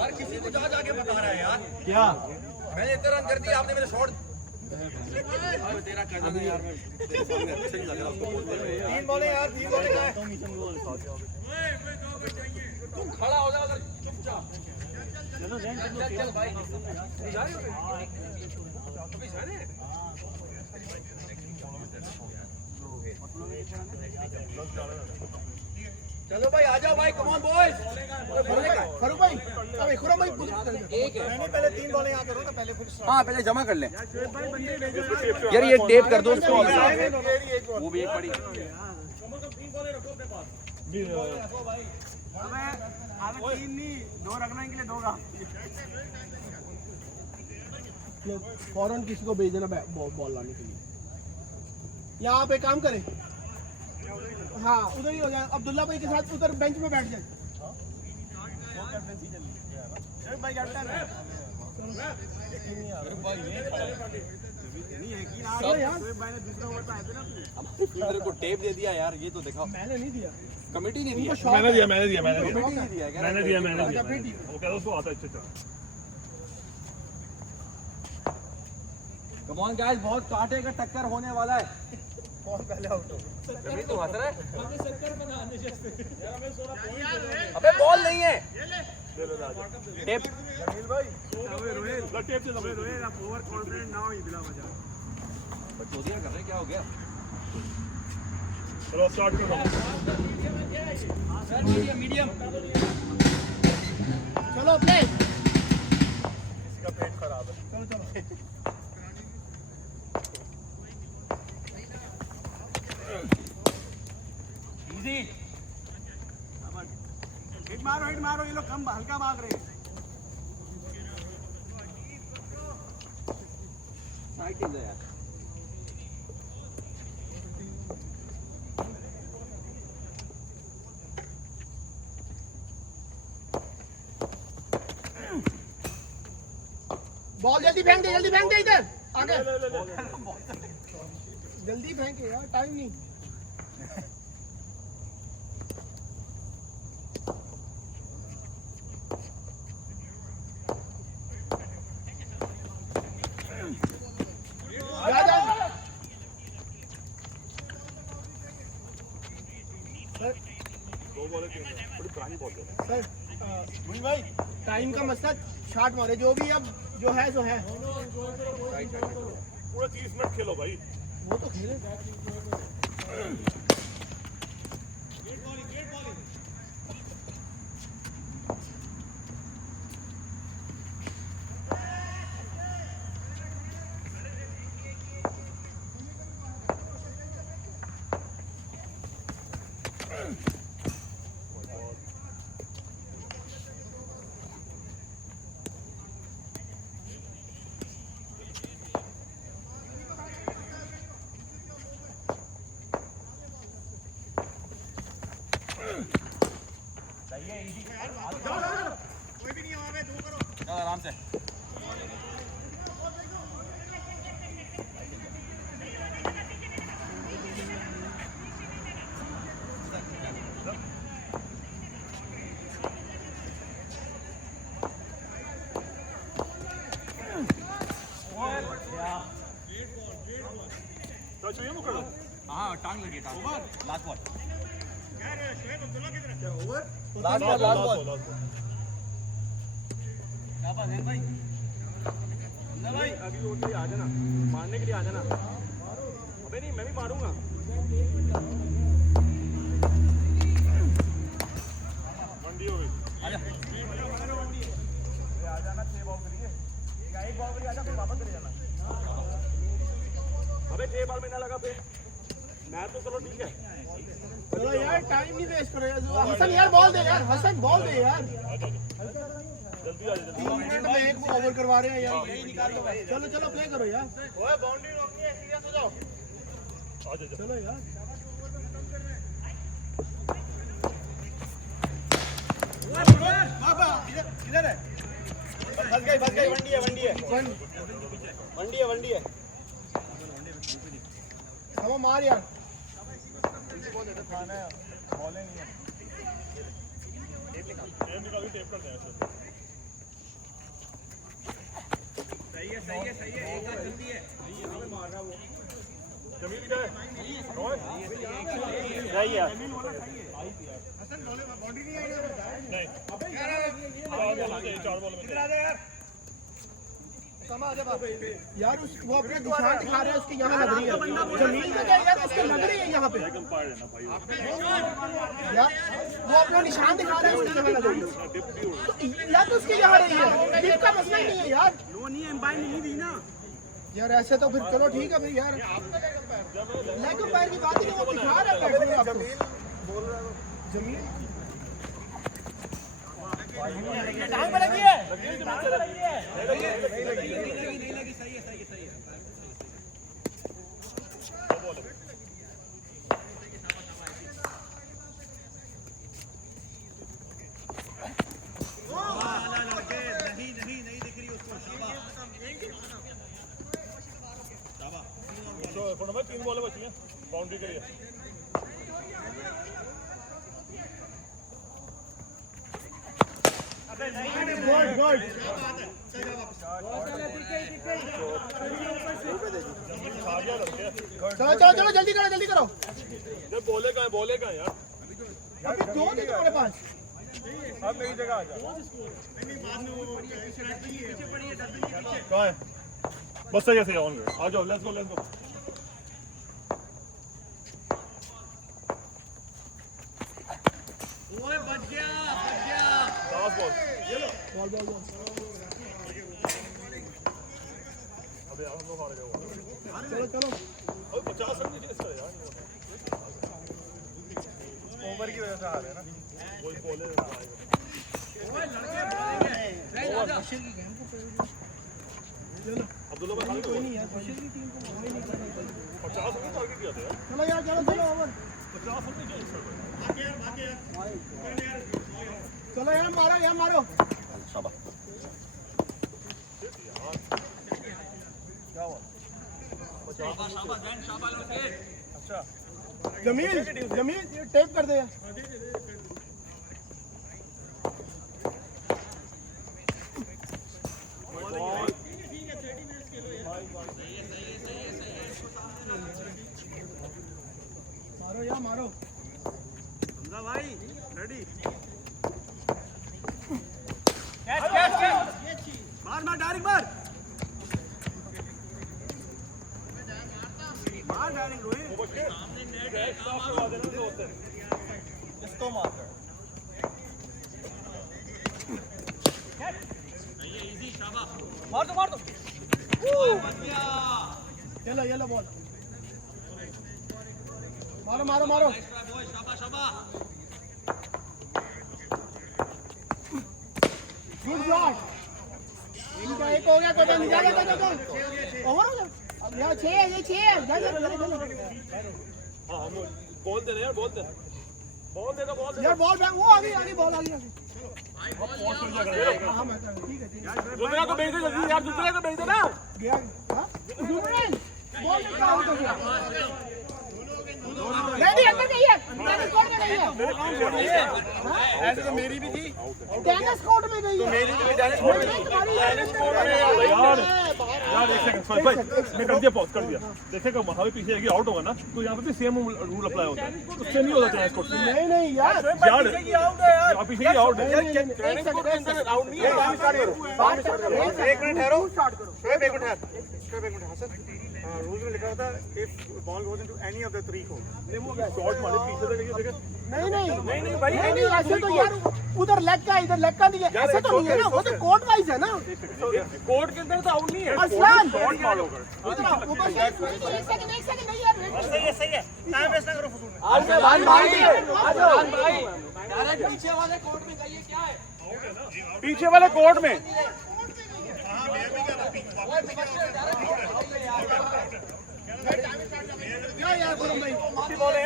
हर किसी को जा जाके बता रहा है यार। क्या मैंने इतना रन कर दिया, आपने मेरे शॉट तेरा करना नहीं यार, मैं तेरे सामने अच्छा नहीं लग रहा उसको बोलते हुए यार। 3 बॉलें यार, 3 बॉलें हैं। तुम खड़ा हो जाओ उधर चुपचाप। चलो रेंट चल भाई जा रहे हो कभी जा रहे हैं? चलो भाई आ जाओ भाई, कम ऑन बॉयज। फारूक भाई, अबे खुरम भाई एक है मैंने पहले 3 बॉलें यहाँ करो ना, पहले फिर हाँ पहले जमा कर लें यार, ये टेप कर दो उसको, वो भी एक पड़ी। फौरन किसी को भेज देना बॉल लाने के लिए। यहाँ पे काम करें, हाँ उधर ही हो जाए। अब्दुल्ला भाई के साथ उधर बेंच पे बैठ जाए। फील्डर को टेप दे दिया यार, ये तो दिखाओ। मैंने नहीं दिया, कमेटी ने दिया। मैंने दिया कमेटी ने दिया वो कह दो उसको आता है। अच्छा कम ऑन गाइस, बहुत कांटे का टक्कर होने वाला है। कौन पहले आउट हो? जमीन तो हंस रहा है। अबे बॉल नहीं है। टेप जमील भाई टेप से दबे रोए, आप ओवर कॉन्फिडेंट ना हो, ये बिला मजा। बचौदिया कर रहे हैं, क्या हो गया? चलो स्टार्ट करो। मीडियम चलो प्ले। इसका पेट खराब है। चलो चलो इजी हिट मारो, ये लोग कम हल्का भाग रहे हैं। साइड टीम यार बॉल जल्दी फेंक दे इधर आगे जल्दी फेंके यार, टाइम नहीं। भाई टाइम का मसला, शॉट मारे जो भी, अब जो है सो है। पूरा 30 मिनट खेलो भाई। वो तो खेले आराम से हाँ टांग लगी लास्ट बॉल भाई अभी वो के लिए आ जाना, मारने के लिए आ जाना। अबे नहीं, मैं भी मारूंगा। मंडी हो गई। आ जाना 6 बॉल के लिए, एक बॉल के लिए आ जा, फिर वापस चले जाना। अबे 6 बॉल में ना लगा पे मैच तो चलो ठीक है। चलो यार, टाइम नहीं वेस्ट करो यार। हसन यार बॉल दे यार, हसन बॉल दे यार। जल्दी आ जा, 3 मिनट में एक को ओवर करवा रहे हैं यार, यही निकाल दो भाई। चलो चलो प्ले करो यार। ओए बाउंड्री रोकनी है, सीरियस हो जाओ। आ जा। चलो यार, बाबा इधर है। फंस गई, वंडी है। हम मार यार। खाना है, बॉलें नहीं है। टेप निकाल के टेप करते हैं ऐसे। सही है, एक हाथ जल्दी है। मार रहा वो। जमीन क्या है? सही है। हसन बाउंड्री नहीं आई नहीं। 4 बॉल में। इधर आ जा यार। यार वो अपने निशान दिखा रहे हैं, उसकी यहाँ लग रही है जमीन पे, क्या यार उसके लग रही है यहाँ पे यार। वो अपना निशान दिखा रहे हैं, उसकी यहाँ लग रही है तो यार, तो उसकी यहाँ रही है। टिप का मसला ही नहीं है यार। लो नहीं, एम्पायर नहीं दी ना यार ऐसे तो फिर चलो ठीक है फिर यार, लेग पैर की बात ही नहीं, वो दिखा रहा है जमीन टांग पे लगी है। नहीं दिख रही उसको। तो 3 बॉल बची हैं बाउंड्री के लिए। गुड चलो जल्दी करो। जब बोले का यार, अभी 2 दिन तुम्हारे पास। अब मेरी जगह आ जा। कहाँ है? बस सही है, ऑन गए। आ जाओ, लेट्स गो। ओए बच गया। Last ball. बॉल अबे यार हम लोग हार गए। चलो 50 रन नहीं इसका यार। ओवर की वजह से आ रहे हैं ना वही बोले अब्दुल्ला भाई कोई नहीं यार बशीर की टीम को ही नहीं कर 50 रन टारगेट किया था यार चलो यार चलो ओवर 50 रन नहीं चलो यार मारो शाबाश क्या हुआ अच्छा जमील टेप कर दे यार मारो हमजा भाई रेडी मार डायरेक्ट मार डायरेक्ट रोहित इसको मार मार दो चलो बॉल मारो गुड शॉट इनका एक हो गया कोई नहीं जा ओवर हो गया अब यहाँ 6 है ये 6 है जा हां बॉल दे यार बॉल दे यार बॉल बैक वो आगे बॉल आगे हां मैं ठीक है दूसरा को भेज दे जल्दी यार दूसरे को भेज दे ना गया हां दूसरे बॉल निकाल हो गया नहीं अंदर नहीं है टेनिस कोर्ट में नहीं है ऐसे तो मेरी भी थी टेनिस कोर्ट में गई है मेरी भी टेनिस कोर्ट में यार एक सेकंड भाई मैं कर दिया देखेगा वहां पे पीछे आगे आउट होगा ना तो यहाँ पे भी सेम रूल अप्लाई होता है उससे नहीं होता टेनिस कोर्ट से नहीं यार पीछे की आउट है यार पीछे की आउट है टेनिस कोर्ट के अंदर आउट नहीं है एक मिनट ठहरो स्टार्ट करो शोएब एक मिनट हसन रूल्स में लिखा होता है if ball goes into any of the 3 court shot मारे पीछे से देखिए नहीं भाई नहीं ऐसे तो यार उधर लेग का इधर लेग का नहीं है ऐसे तो नहीं है ना वो तो कोर्ट वाइज है ना कोर्ट के अंदर तो आउट नहीं है असलान शॉट मारो कर उधर ऊपर से एक सेकंड नहीं यार सही है टाइम वेस्ट ना करो फजूल में आज भाई डायरेक्ट पीछे वाले कोर्ट में जाइए क्या है पीछे वाले कोर्ट में क्या यार गुरु भाई कितनी बॉल है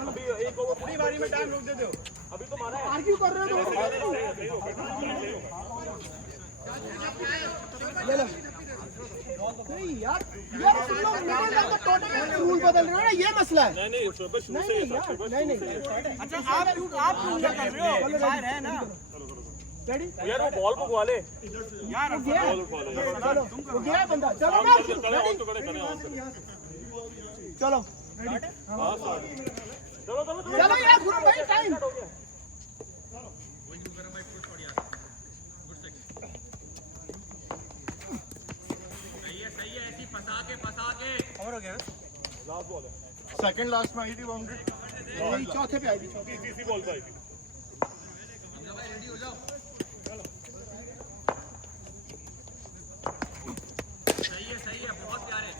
अभी एक ओवर पूरी बारी में टाइम रोक देते हो अभी तो मारा है आर्ग्यू कर रहे हो ले लो नहीं यार तुम लोग मिडिल का टोटल रूल बदल रहे हो ना ये मसला है नहीं शुरू से नहीं अच्छा आप क्यों कर रहे हो बाहर है ना रेडी यार वो बॉल को घुमा ले यार चलो वो गया बंदा चलो ना चलो चलो यार गुरु भाई टाइम और हो गया लास्ट बॉल है सेकंड लास्ट में आई थी बाउंड्री यही चौथे पे आई थी इसी बॉल पे आई थी रेडी हो जाओ सही है बहुत प्यारे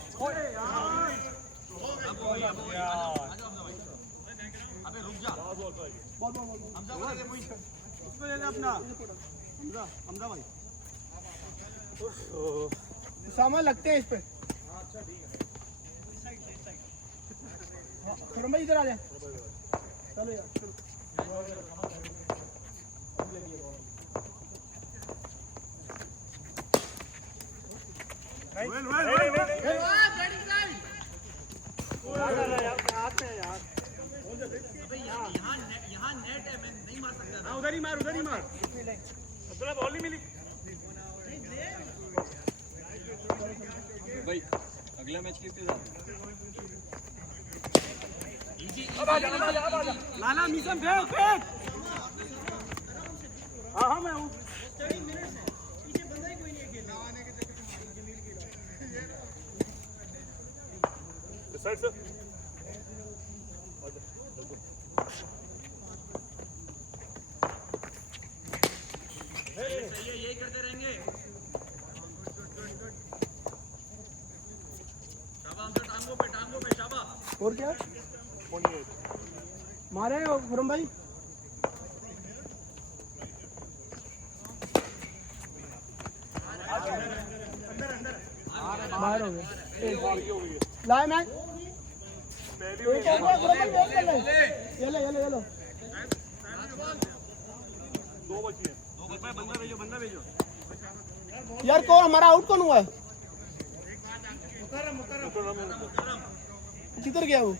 अबे रुक जा बॉल उसको ले ले अपना हमजा भाई सामान लगते हैं इस पे थोड़ा भाई इधर आ जाए चलो यार यहाँ नेट है मैं नहीं मार सकता हाँ उधर ही मार अब्दुल्ला बॉल नहीं मिली भाई अगला मैच किसके साथ लाला मिसम फेंक हाँ मैं हूँ साइड से यही करते रहेंगे शाबाश टांगों पे शाबाश और क्या मारे खुरम भाई बाहर हो गए लाए मैं ये लो यार कौन हमारा आउट कौन हुआ है किधर गया वो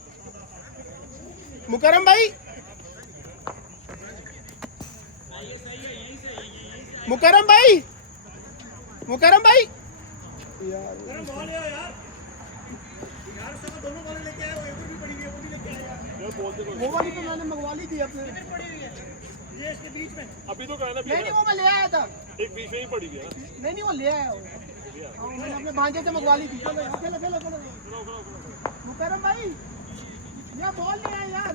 मुकरम भाई मुकरम भाई यार वो वाली तो मैंने मंगवा ली थी अपने ये इसके बीच में अभी तो कहना नहीं वो मैं ले आया था एक बीच में ही पड़ी गया नहीं वो ले आया वो मैंने अपने भांजे से मंगवा ली थी चलो खेलो मुकरम भाई ये बॉल ले आया यार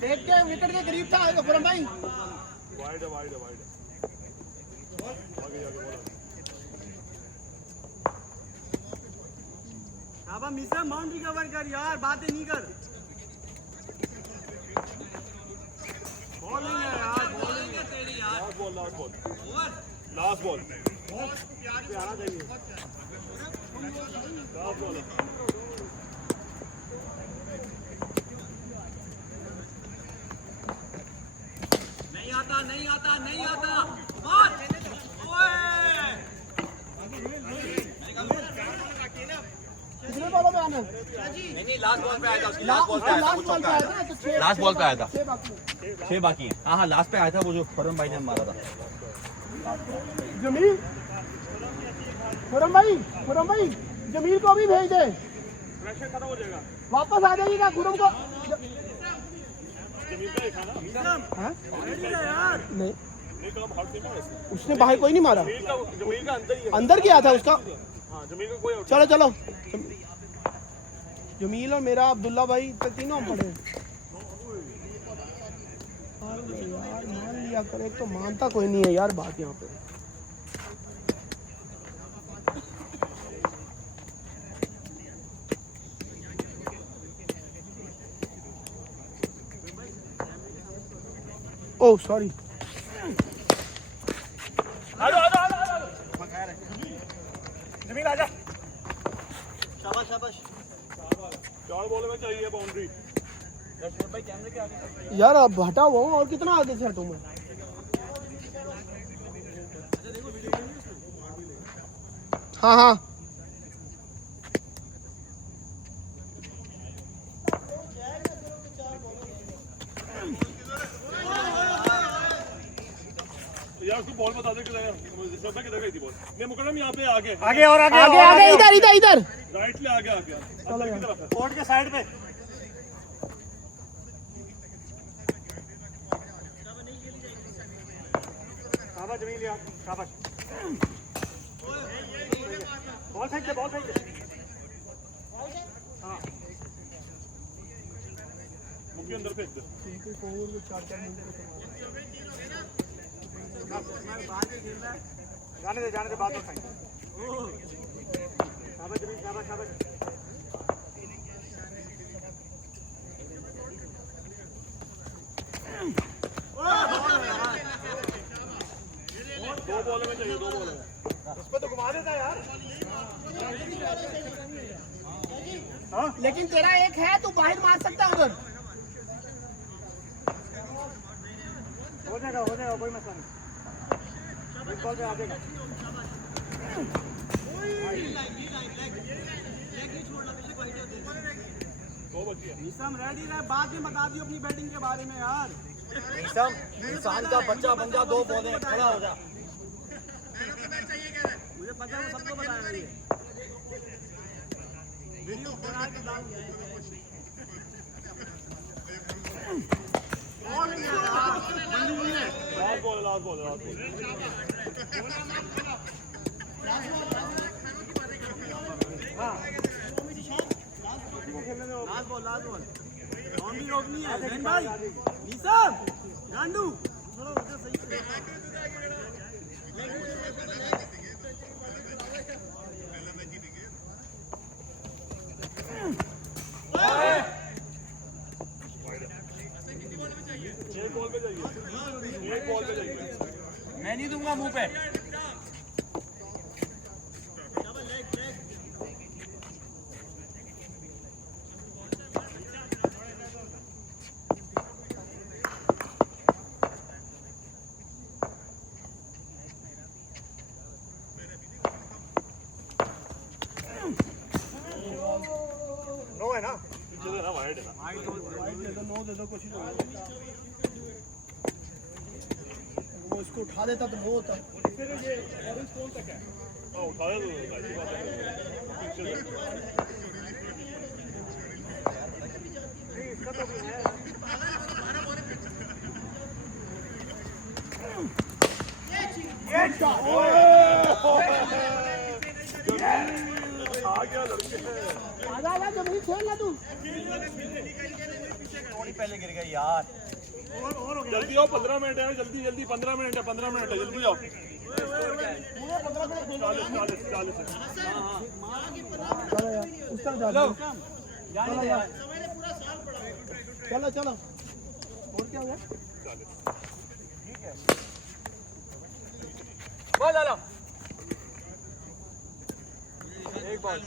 देख के विकेट के करीब था मुकरम भाई वाइड आगे बोला अब मिसा बाउंड्री कवर कर यार, बातें नहीं कर। बॉलिंग है यार, बॉलिंग है तेरी यार। लास्ट बॉल प्यारा चाहिए। लास्ट बॉल नहीं आता बॉल कितने बॉलों पे आना है? नहीं लास्ट बॉल पे आया था, उसकी लास्ट बॉल पे आया था, लास्ट बॉल पे आया था तो लास्ट बॉल पे आया था, 6 बाकी 6 बाकी है। हाँ लास्ट पे आया था वो जो फरम भाई ने मारा था। जमील खुरम भाई जमील को भी भेज दे, प्रेशर खत्म हो जाएगा। वापस आ जाएगी खुरम को। जमीन का दिखा ना हाँ? यार नहीं नहीं काम हार्ड नहीं है वैसे। उसने बाहर कोई नहीं मारा, जमीन का अंदर ही है। अंदर गया था उसका। हाँ जमीन का कोई चलो जमील और मेरा अब्दुल्ला भाई तो तीनों पड़े। यार मान लिया कर, एक तो मानता कोई नहीं है यार बात यहाँ पे। ओह सॉरी जमीन आजा। शाबाश 4 बॉल में चाहिए बाउंड्री। यार अब हटा हुआ हूँ और कितना आगे से हटूं मैं। हाँ यार उसको बॉल बता दे किधर गई थी बॉल। नहीं मुकरम यहाँ पे आगे इधर राइट ले आगे चलो यार। कोर्ट के साइड पे शाबाश जमील यार, शाबाश। बॉल फेंक दे हाँ मुक्के अंदर फेंक दे। जाने दे बाद में खाएंगे। शाबाश जमील, शाबाश। दो बॉल में चाहिए, 2 बॉल में। उस पे तो घुमा देता यार। लेकिन तेरा एक है, तू बाहर मार सकता है उधर। हो जाएगा कोई मसला नहीं। इस बॉल पे आ जाएगा। निसम रेडी रहे, बाद में बता दियो अपनी बैटिंग के बारे में यार। इंसान का बच्चा बन जा, 2 बॉलें खड़ा हो जा। मुझे पता है वो सबको बताया है ये। वीडियो बना के डाल दिया है। Last ball last ball boundary रोकनी है जैन भाई। निसम गांडू थोड़ा उधर सही से। दे दो, 9 दे दो, कुछ नहीं। वो इसको उठा देता तो वो होता। आजा जमीन खेल ना तू। थोड़ी पहले गिर गई यार। जल्दी आओ 15 मिनट है जल्दी 15 मिनट है जल्दी आओ 40 चलो यार उस तरफ जा चलो यार चलो और क्या हुआ बॉल डालो एक बॉल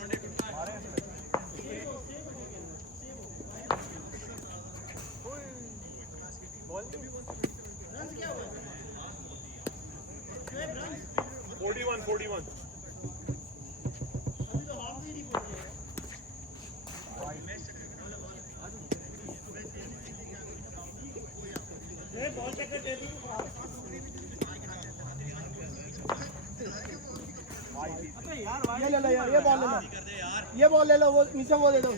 41 ये ले लो यार ये बॉल ले लो वो नीचे वो दे दो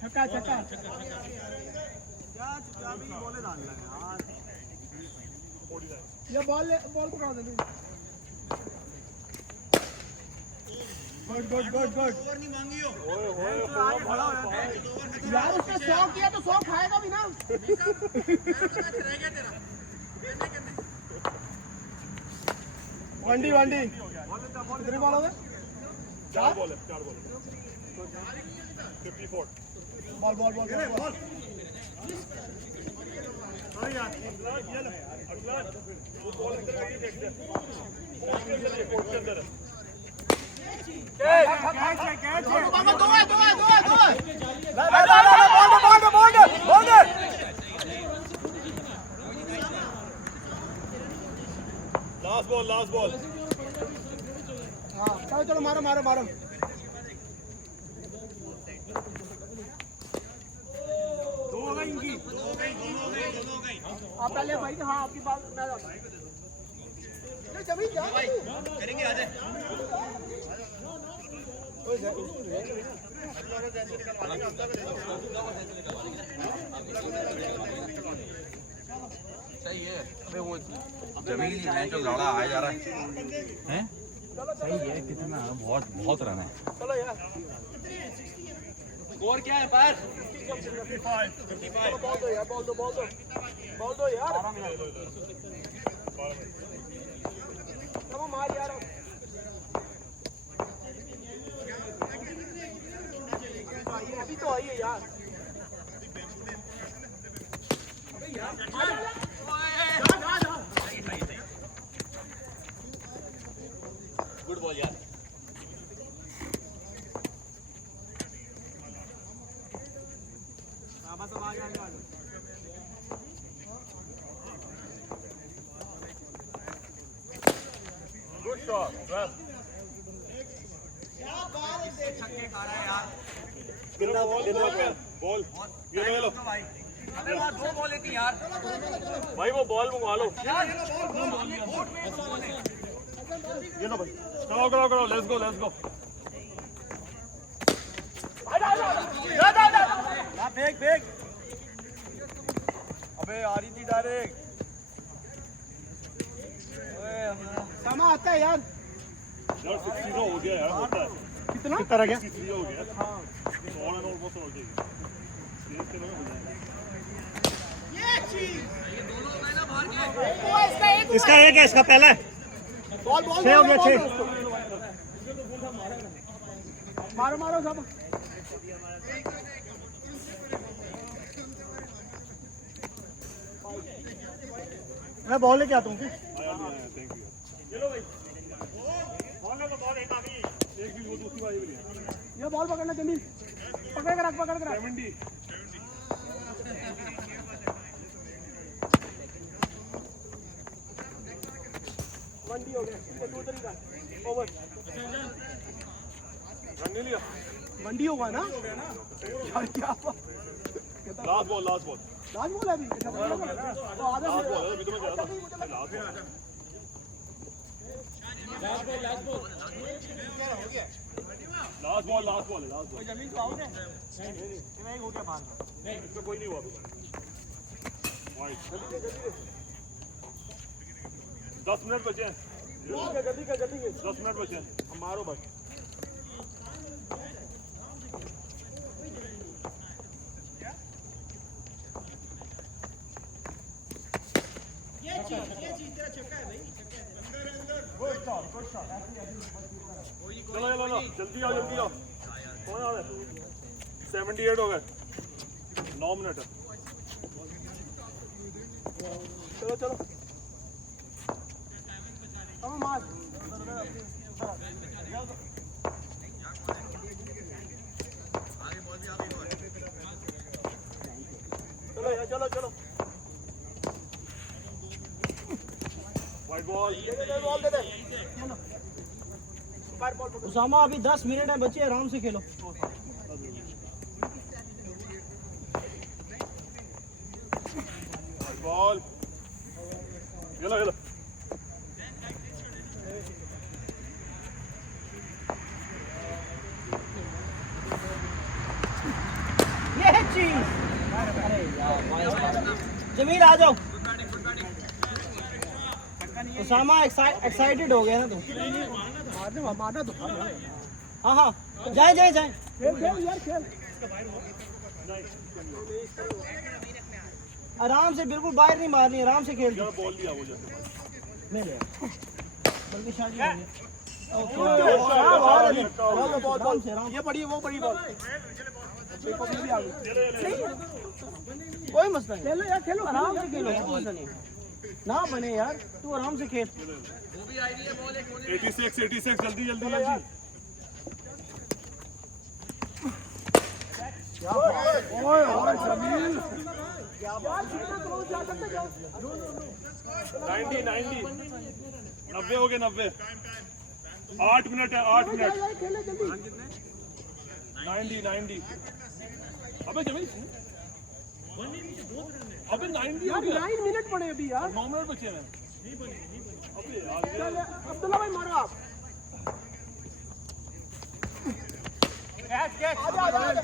छक्का ये बॉल पकड़ा दे गुड यार उसने 100 किया तो 100 खाएगा भी ना वंडी कितनी बॉल हो गए 4 बॉल 54 बॉल लास्ट बॉल हाँ चलो मारो आप पहले भाई हाँ आपकी बात मैं जमीन जा करेंगे आज सही है अबे वो जमीन है जो लौड़ा आया जा रहा है सही है कितना बहुत रन है चलो यार स्कोर क्या है पर 55 बॉल दो यार चलो मार यार अभी तो आई है यार गुड बॉल यार गुड शॉट छक्के खा रहा है यार बॉल ये लो अबे वहाँ 2 बॉल थी यार भाई वो बॉल मंगवा लो ये लो भाई करो लेट्स गो फेंक अबे आ रही थी डायरेक्ट समा आता है यार 60 हो गया यार होता है कितना रह गया 60 हो गया हाँ 100 और बहुत हो जाएगी इसका है क्या इसका पहला है बॉल 6 हो गया 6 मारो सब मैं बॉल लेके आता हूँ थैंक यू चलो भाई बॉल एक आ गई एक भी वो दूसरी वाली भी ये बॉल पकड़ना जमीन पकड़ के रख 70 70 वनडी हो गया ठीक है 2 तरीका ओवर रन नहीं लिया वनडी होगा ना यार क्या लास्ट बॉल लास्ट बॉल है अभी तो आधा लास्ट बॉल है अभी तो मैं जा रहा था लास्ट बॉल लास्ट बॉल जमीन तो आउट है नहीं हो गया बाहर नहीं इसमें कोई नहीं हुआ अभी वाइड 10 मिनट बचे हैं जल्दी कर 10 मिनट बचे हैं हम मारो बस ये चीज तेरा छक्का है भाई चलो जल्दी आओ कौन आ रहा है 78 हो गए 9 मिनट है चलो अब मार चलो वाइड बॉल बॉल दे दे फायर बॉल उसामा अभी 10 मिनट है बच्चे आराम से खेलो बॉल खेलो ये चीज अरे यार जमील आ जाओ उसामा एक्साइटेड हो गया ना तुम मारना तो हाँ जाए खेल यार खेल आराम से बिल्कुल बाहर नहीं मारनी आराम से खेल क्या बॉल दिया वो जैसे मेरे बल्कि शादी बॉल ये पड़ी वो पड़ी बॉल कोई मसला नहीं खेलो यार खेलो आराम से खेलो कोई मसला नहीं ना बने यार तू आराम से खेल 86 जल्दी ओए जमील 90 हो गए 90 8 मिनट है 8 मिनट 90 अबे जमील अबे 90 हो गया 9 मिनट पड़े अभी यार 9 मिनट बचे हैं अबे यार अब्दुल्ला भाई मारो आप कैच आजा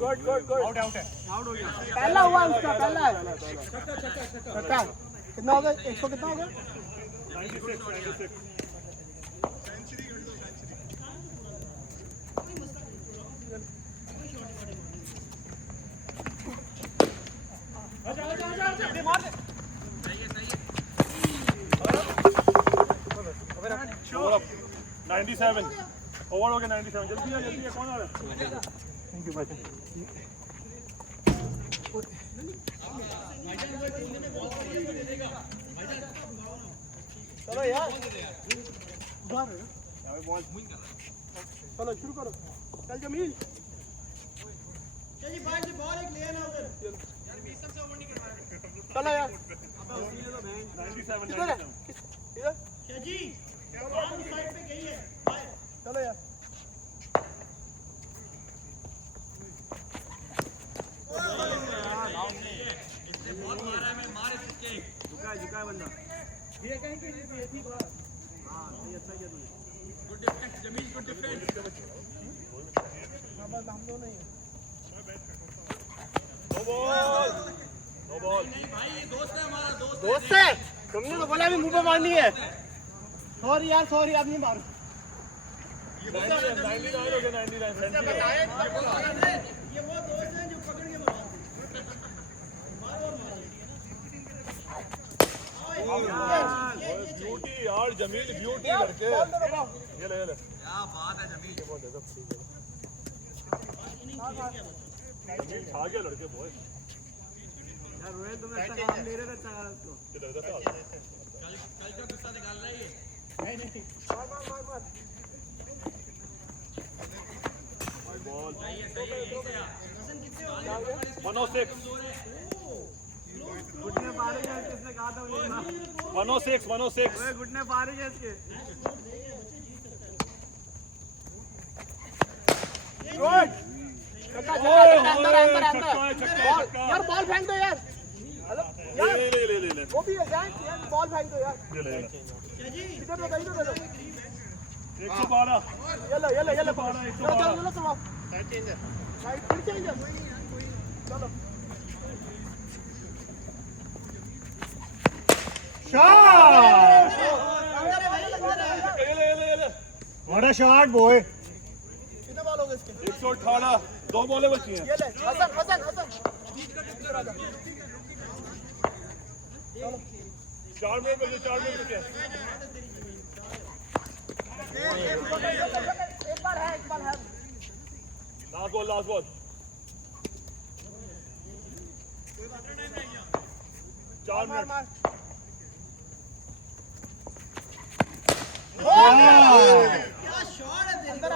गुड आउट है पहला हुआ उसका पहला है छक्का कितना हो गया 100 कितना हो गया 96 97 ओवर हो गया 97 जल्दी आ कौन आ रहा है थैंक यू भाई चलो यार चलो शुरू करो चल जमील जी बाहर से बॉल एक ले आना उधर चलो यार 97 इधर है इधर जी साइड पे गई है चलो यार झुका बंदा ये कहीं पे ये ठीक है हां ये अच्छा किया तूने good defence Jamil good defence हां बस हम दो नहीं है नो बॉल नहीं भाई ये दोस्त है हमारा दोस्त है तुमने तो बोला भी मुंह पे मारनी है सॉरी यार सॉरी अब नहीं मारो 99 हो गया 99 ये वो दोस्त हैं जो पकड़ के मारते ब्यूटी यार जमील ब्यूटी करके ये ले क्या बात है जमील जमील खा गया लड़के बॉय यार रोहित तुमने अच्छा काम ले रहे थे इधर घुटने पारे हैं किसने कहा था मुझे 106 घुटने पारे हैं इसके गुड चक्का अंदर यार बॉल फेंक दो यार हेलो यार ले वो भी है यार बॉल फेंक दो यार इधर दो 112 येलो चलो चलो राइट फिर चेंजर चलो व्हाट अ शॉट बॉय कितने बॉल हो गए इसके 118 2 बॉलें बची हैं ये ले हसन 4 मिनट बचे एक बार है लास्ट बॉल 4 मिनट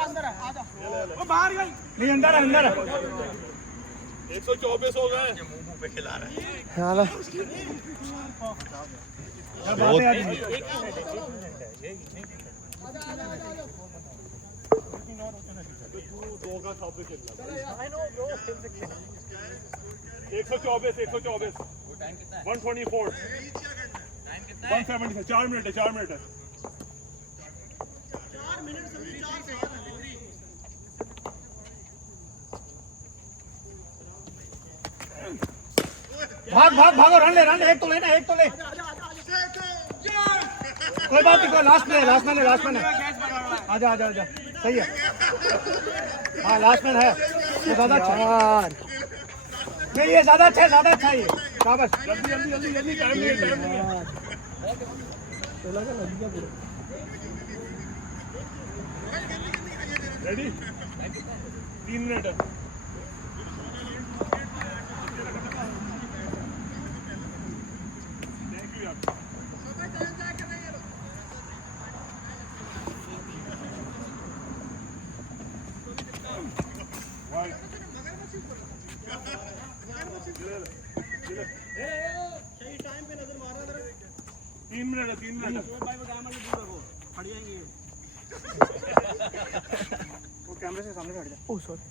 अंदर है आजा वो बाहर गई नहीं अंदर है 124 हो गए हां दो का 24 124 124 124 170 4 मिनट है 4 मिनट है भागो रन ले एक तो ले कोई बात नहीं कोई लास्ट में है आजा सही है हाँ लास्ट में है ये ज्यादा अच्छा नहीं ये ज्यादा अच्छा है ये शाबाश जल्दी टाइम नहीं रेडी 3 मिनट है थैंक यू यार तीन मिनट वो कैमरे से सामने हट जा ओह सॉरी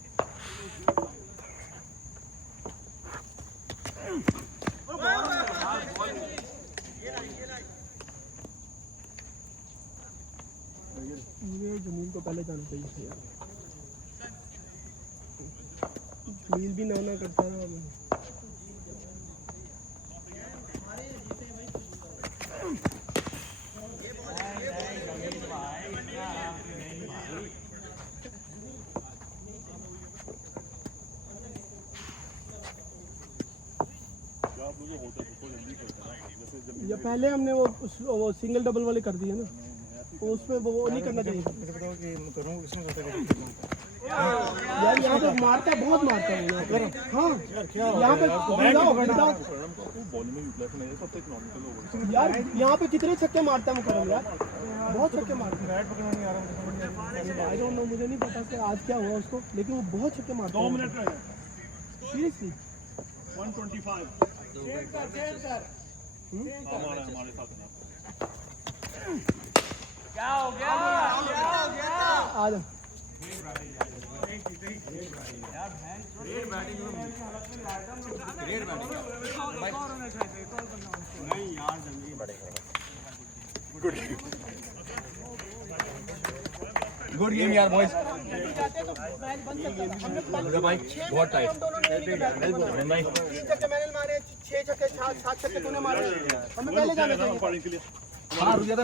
ये जमीन को पहले जाना चाहिए यार जमीन भी ना करता रहा या पहले हमने वो सिंगल डबल वाले कर दिए ना उसमें वो नहीं करना चाहिए यार यहाँ पे मारता बहुत मारता है हाँ यहाँ पे यार यहाँ पे कितने छक्के मारता है मुकरम यार बहुत छक्के मारता है आई डोंट नो मुझे नहीं पता कि आज क्या हुआ उसको लेकिन वो बहुत छक्के मारता है 2 मिनट रहे सीरियसली 125 हमारे साथ क्या हो गया आ जा गुड गेम यार बॉयज भाई बहुत टाइट मैंने मारे 6 छक्के 7 छक्के तूने मारे हमें पहले जाना चाहिए हाँ रुक जाता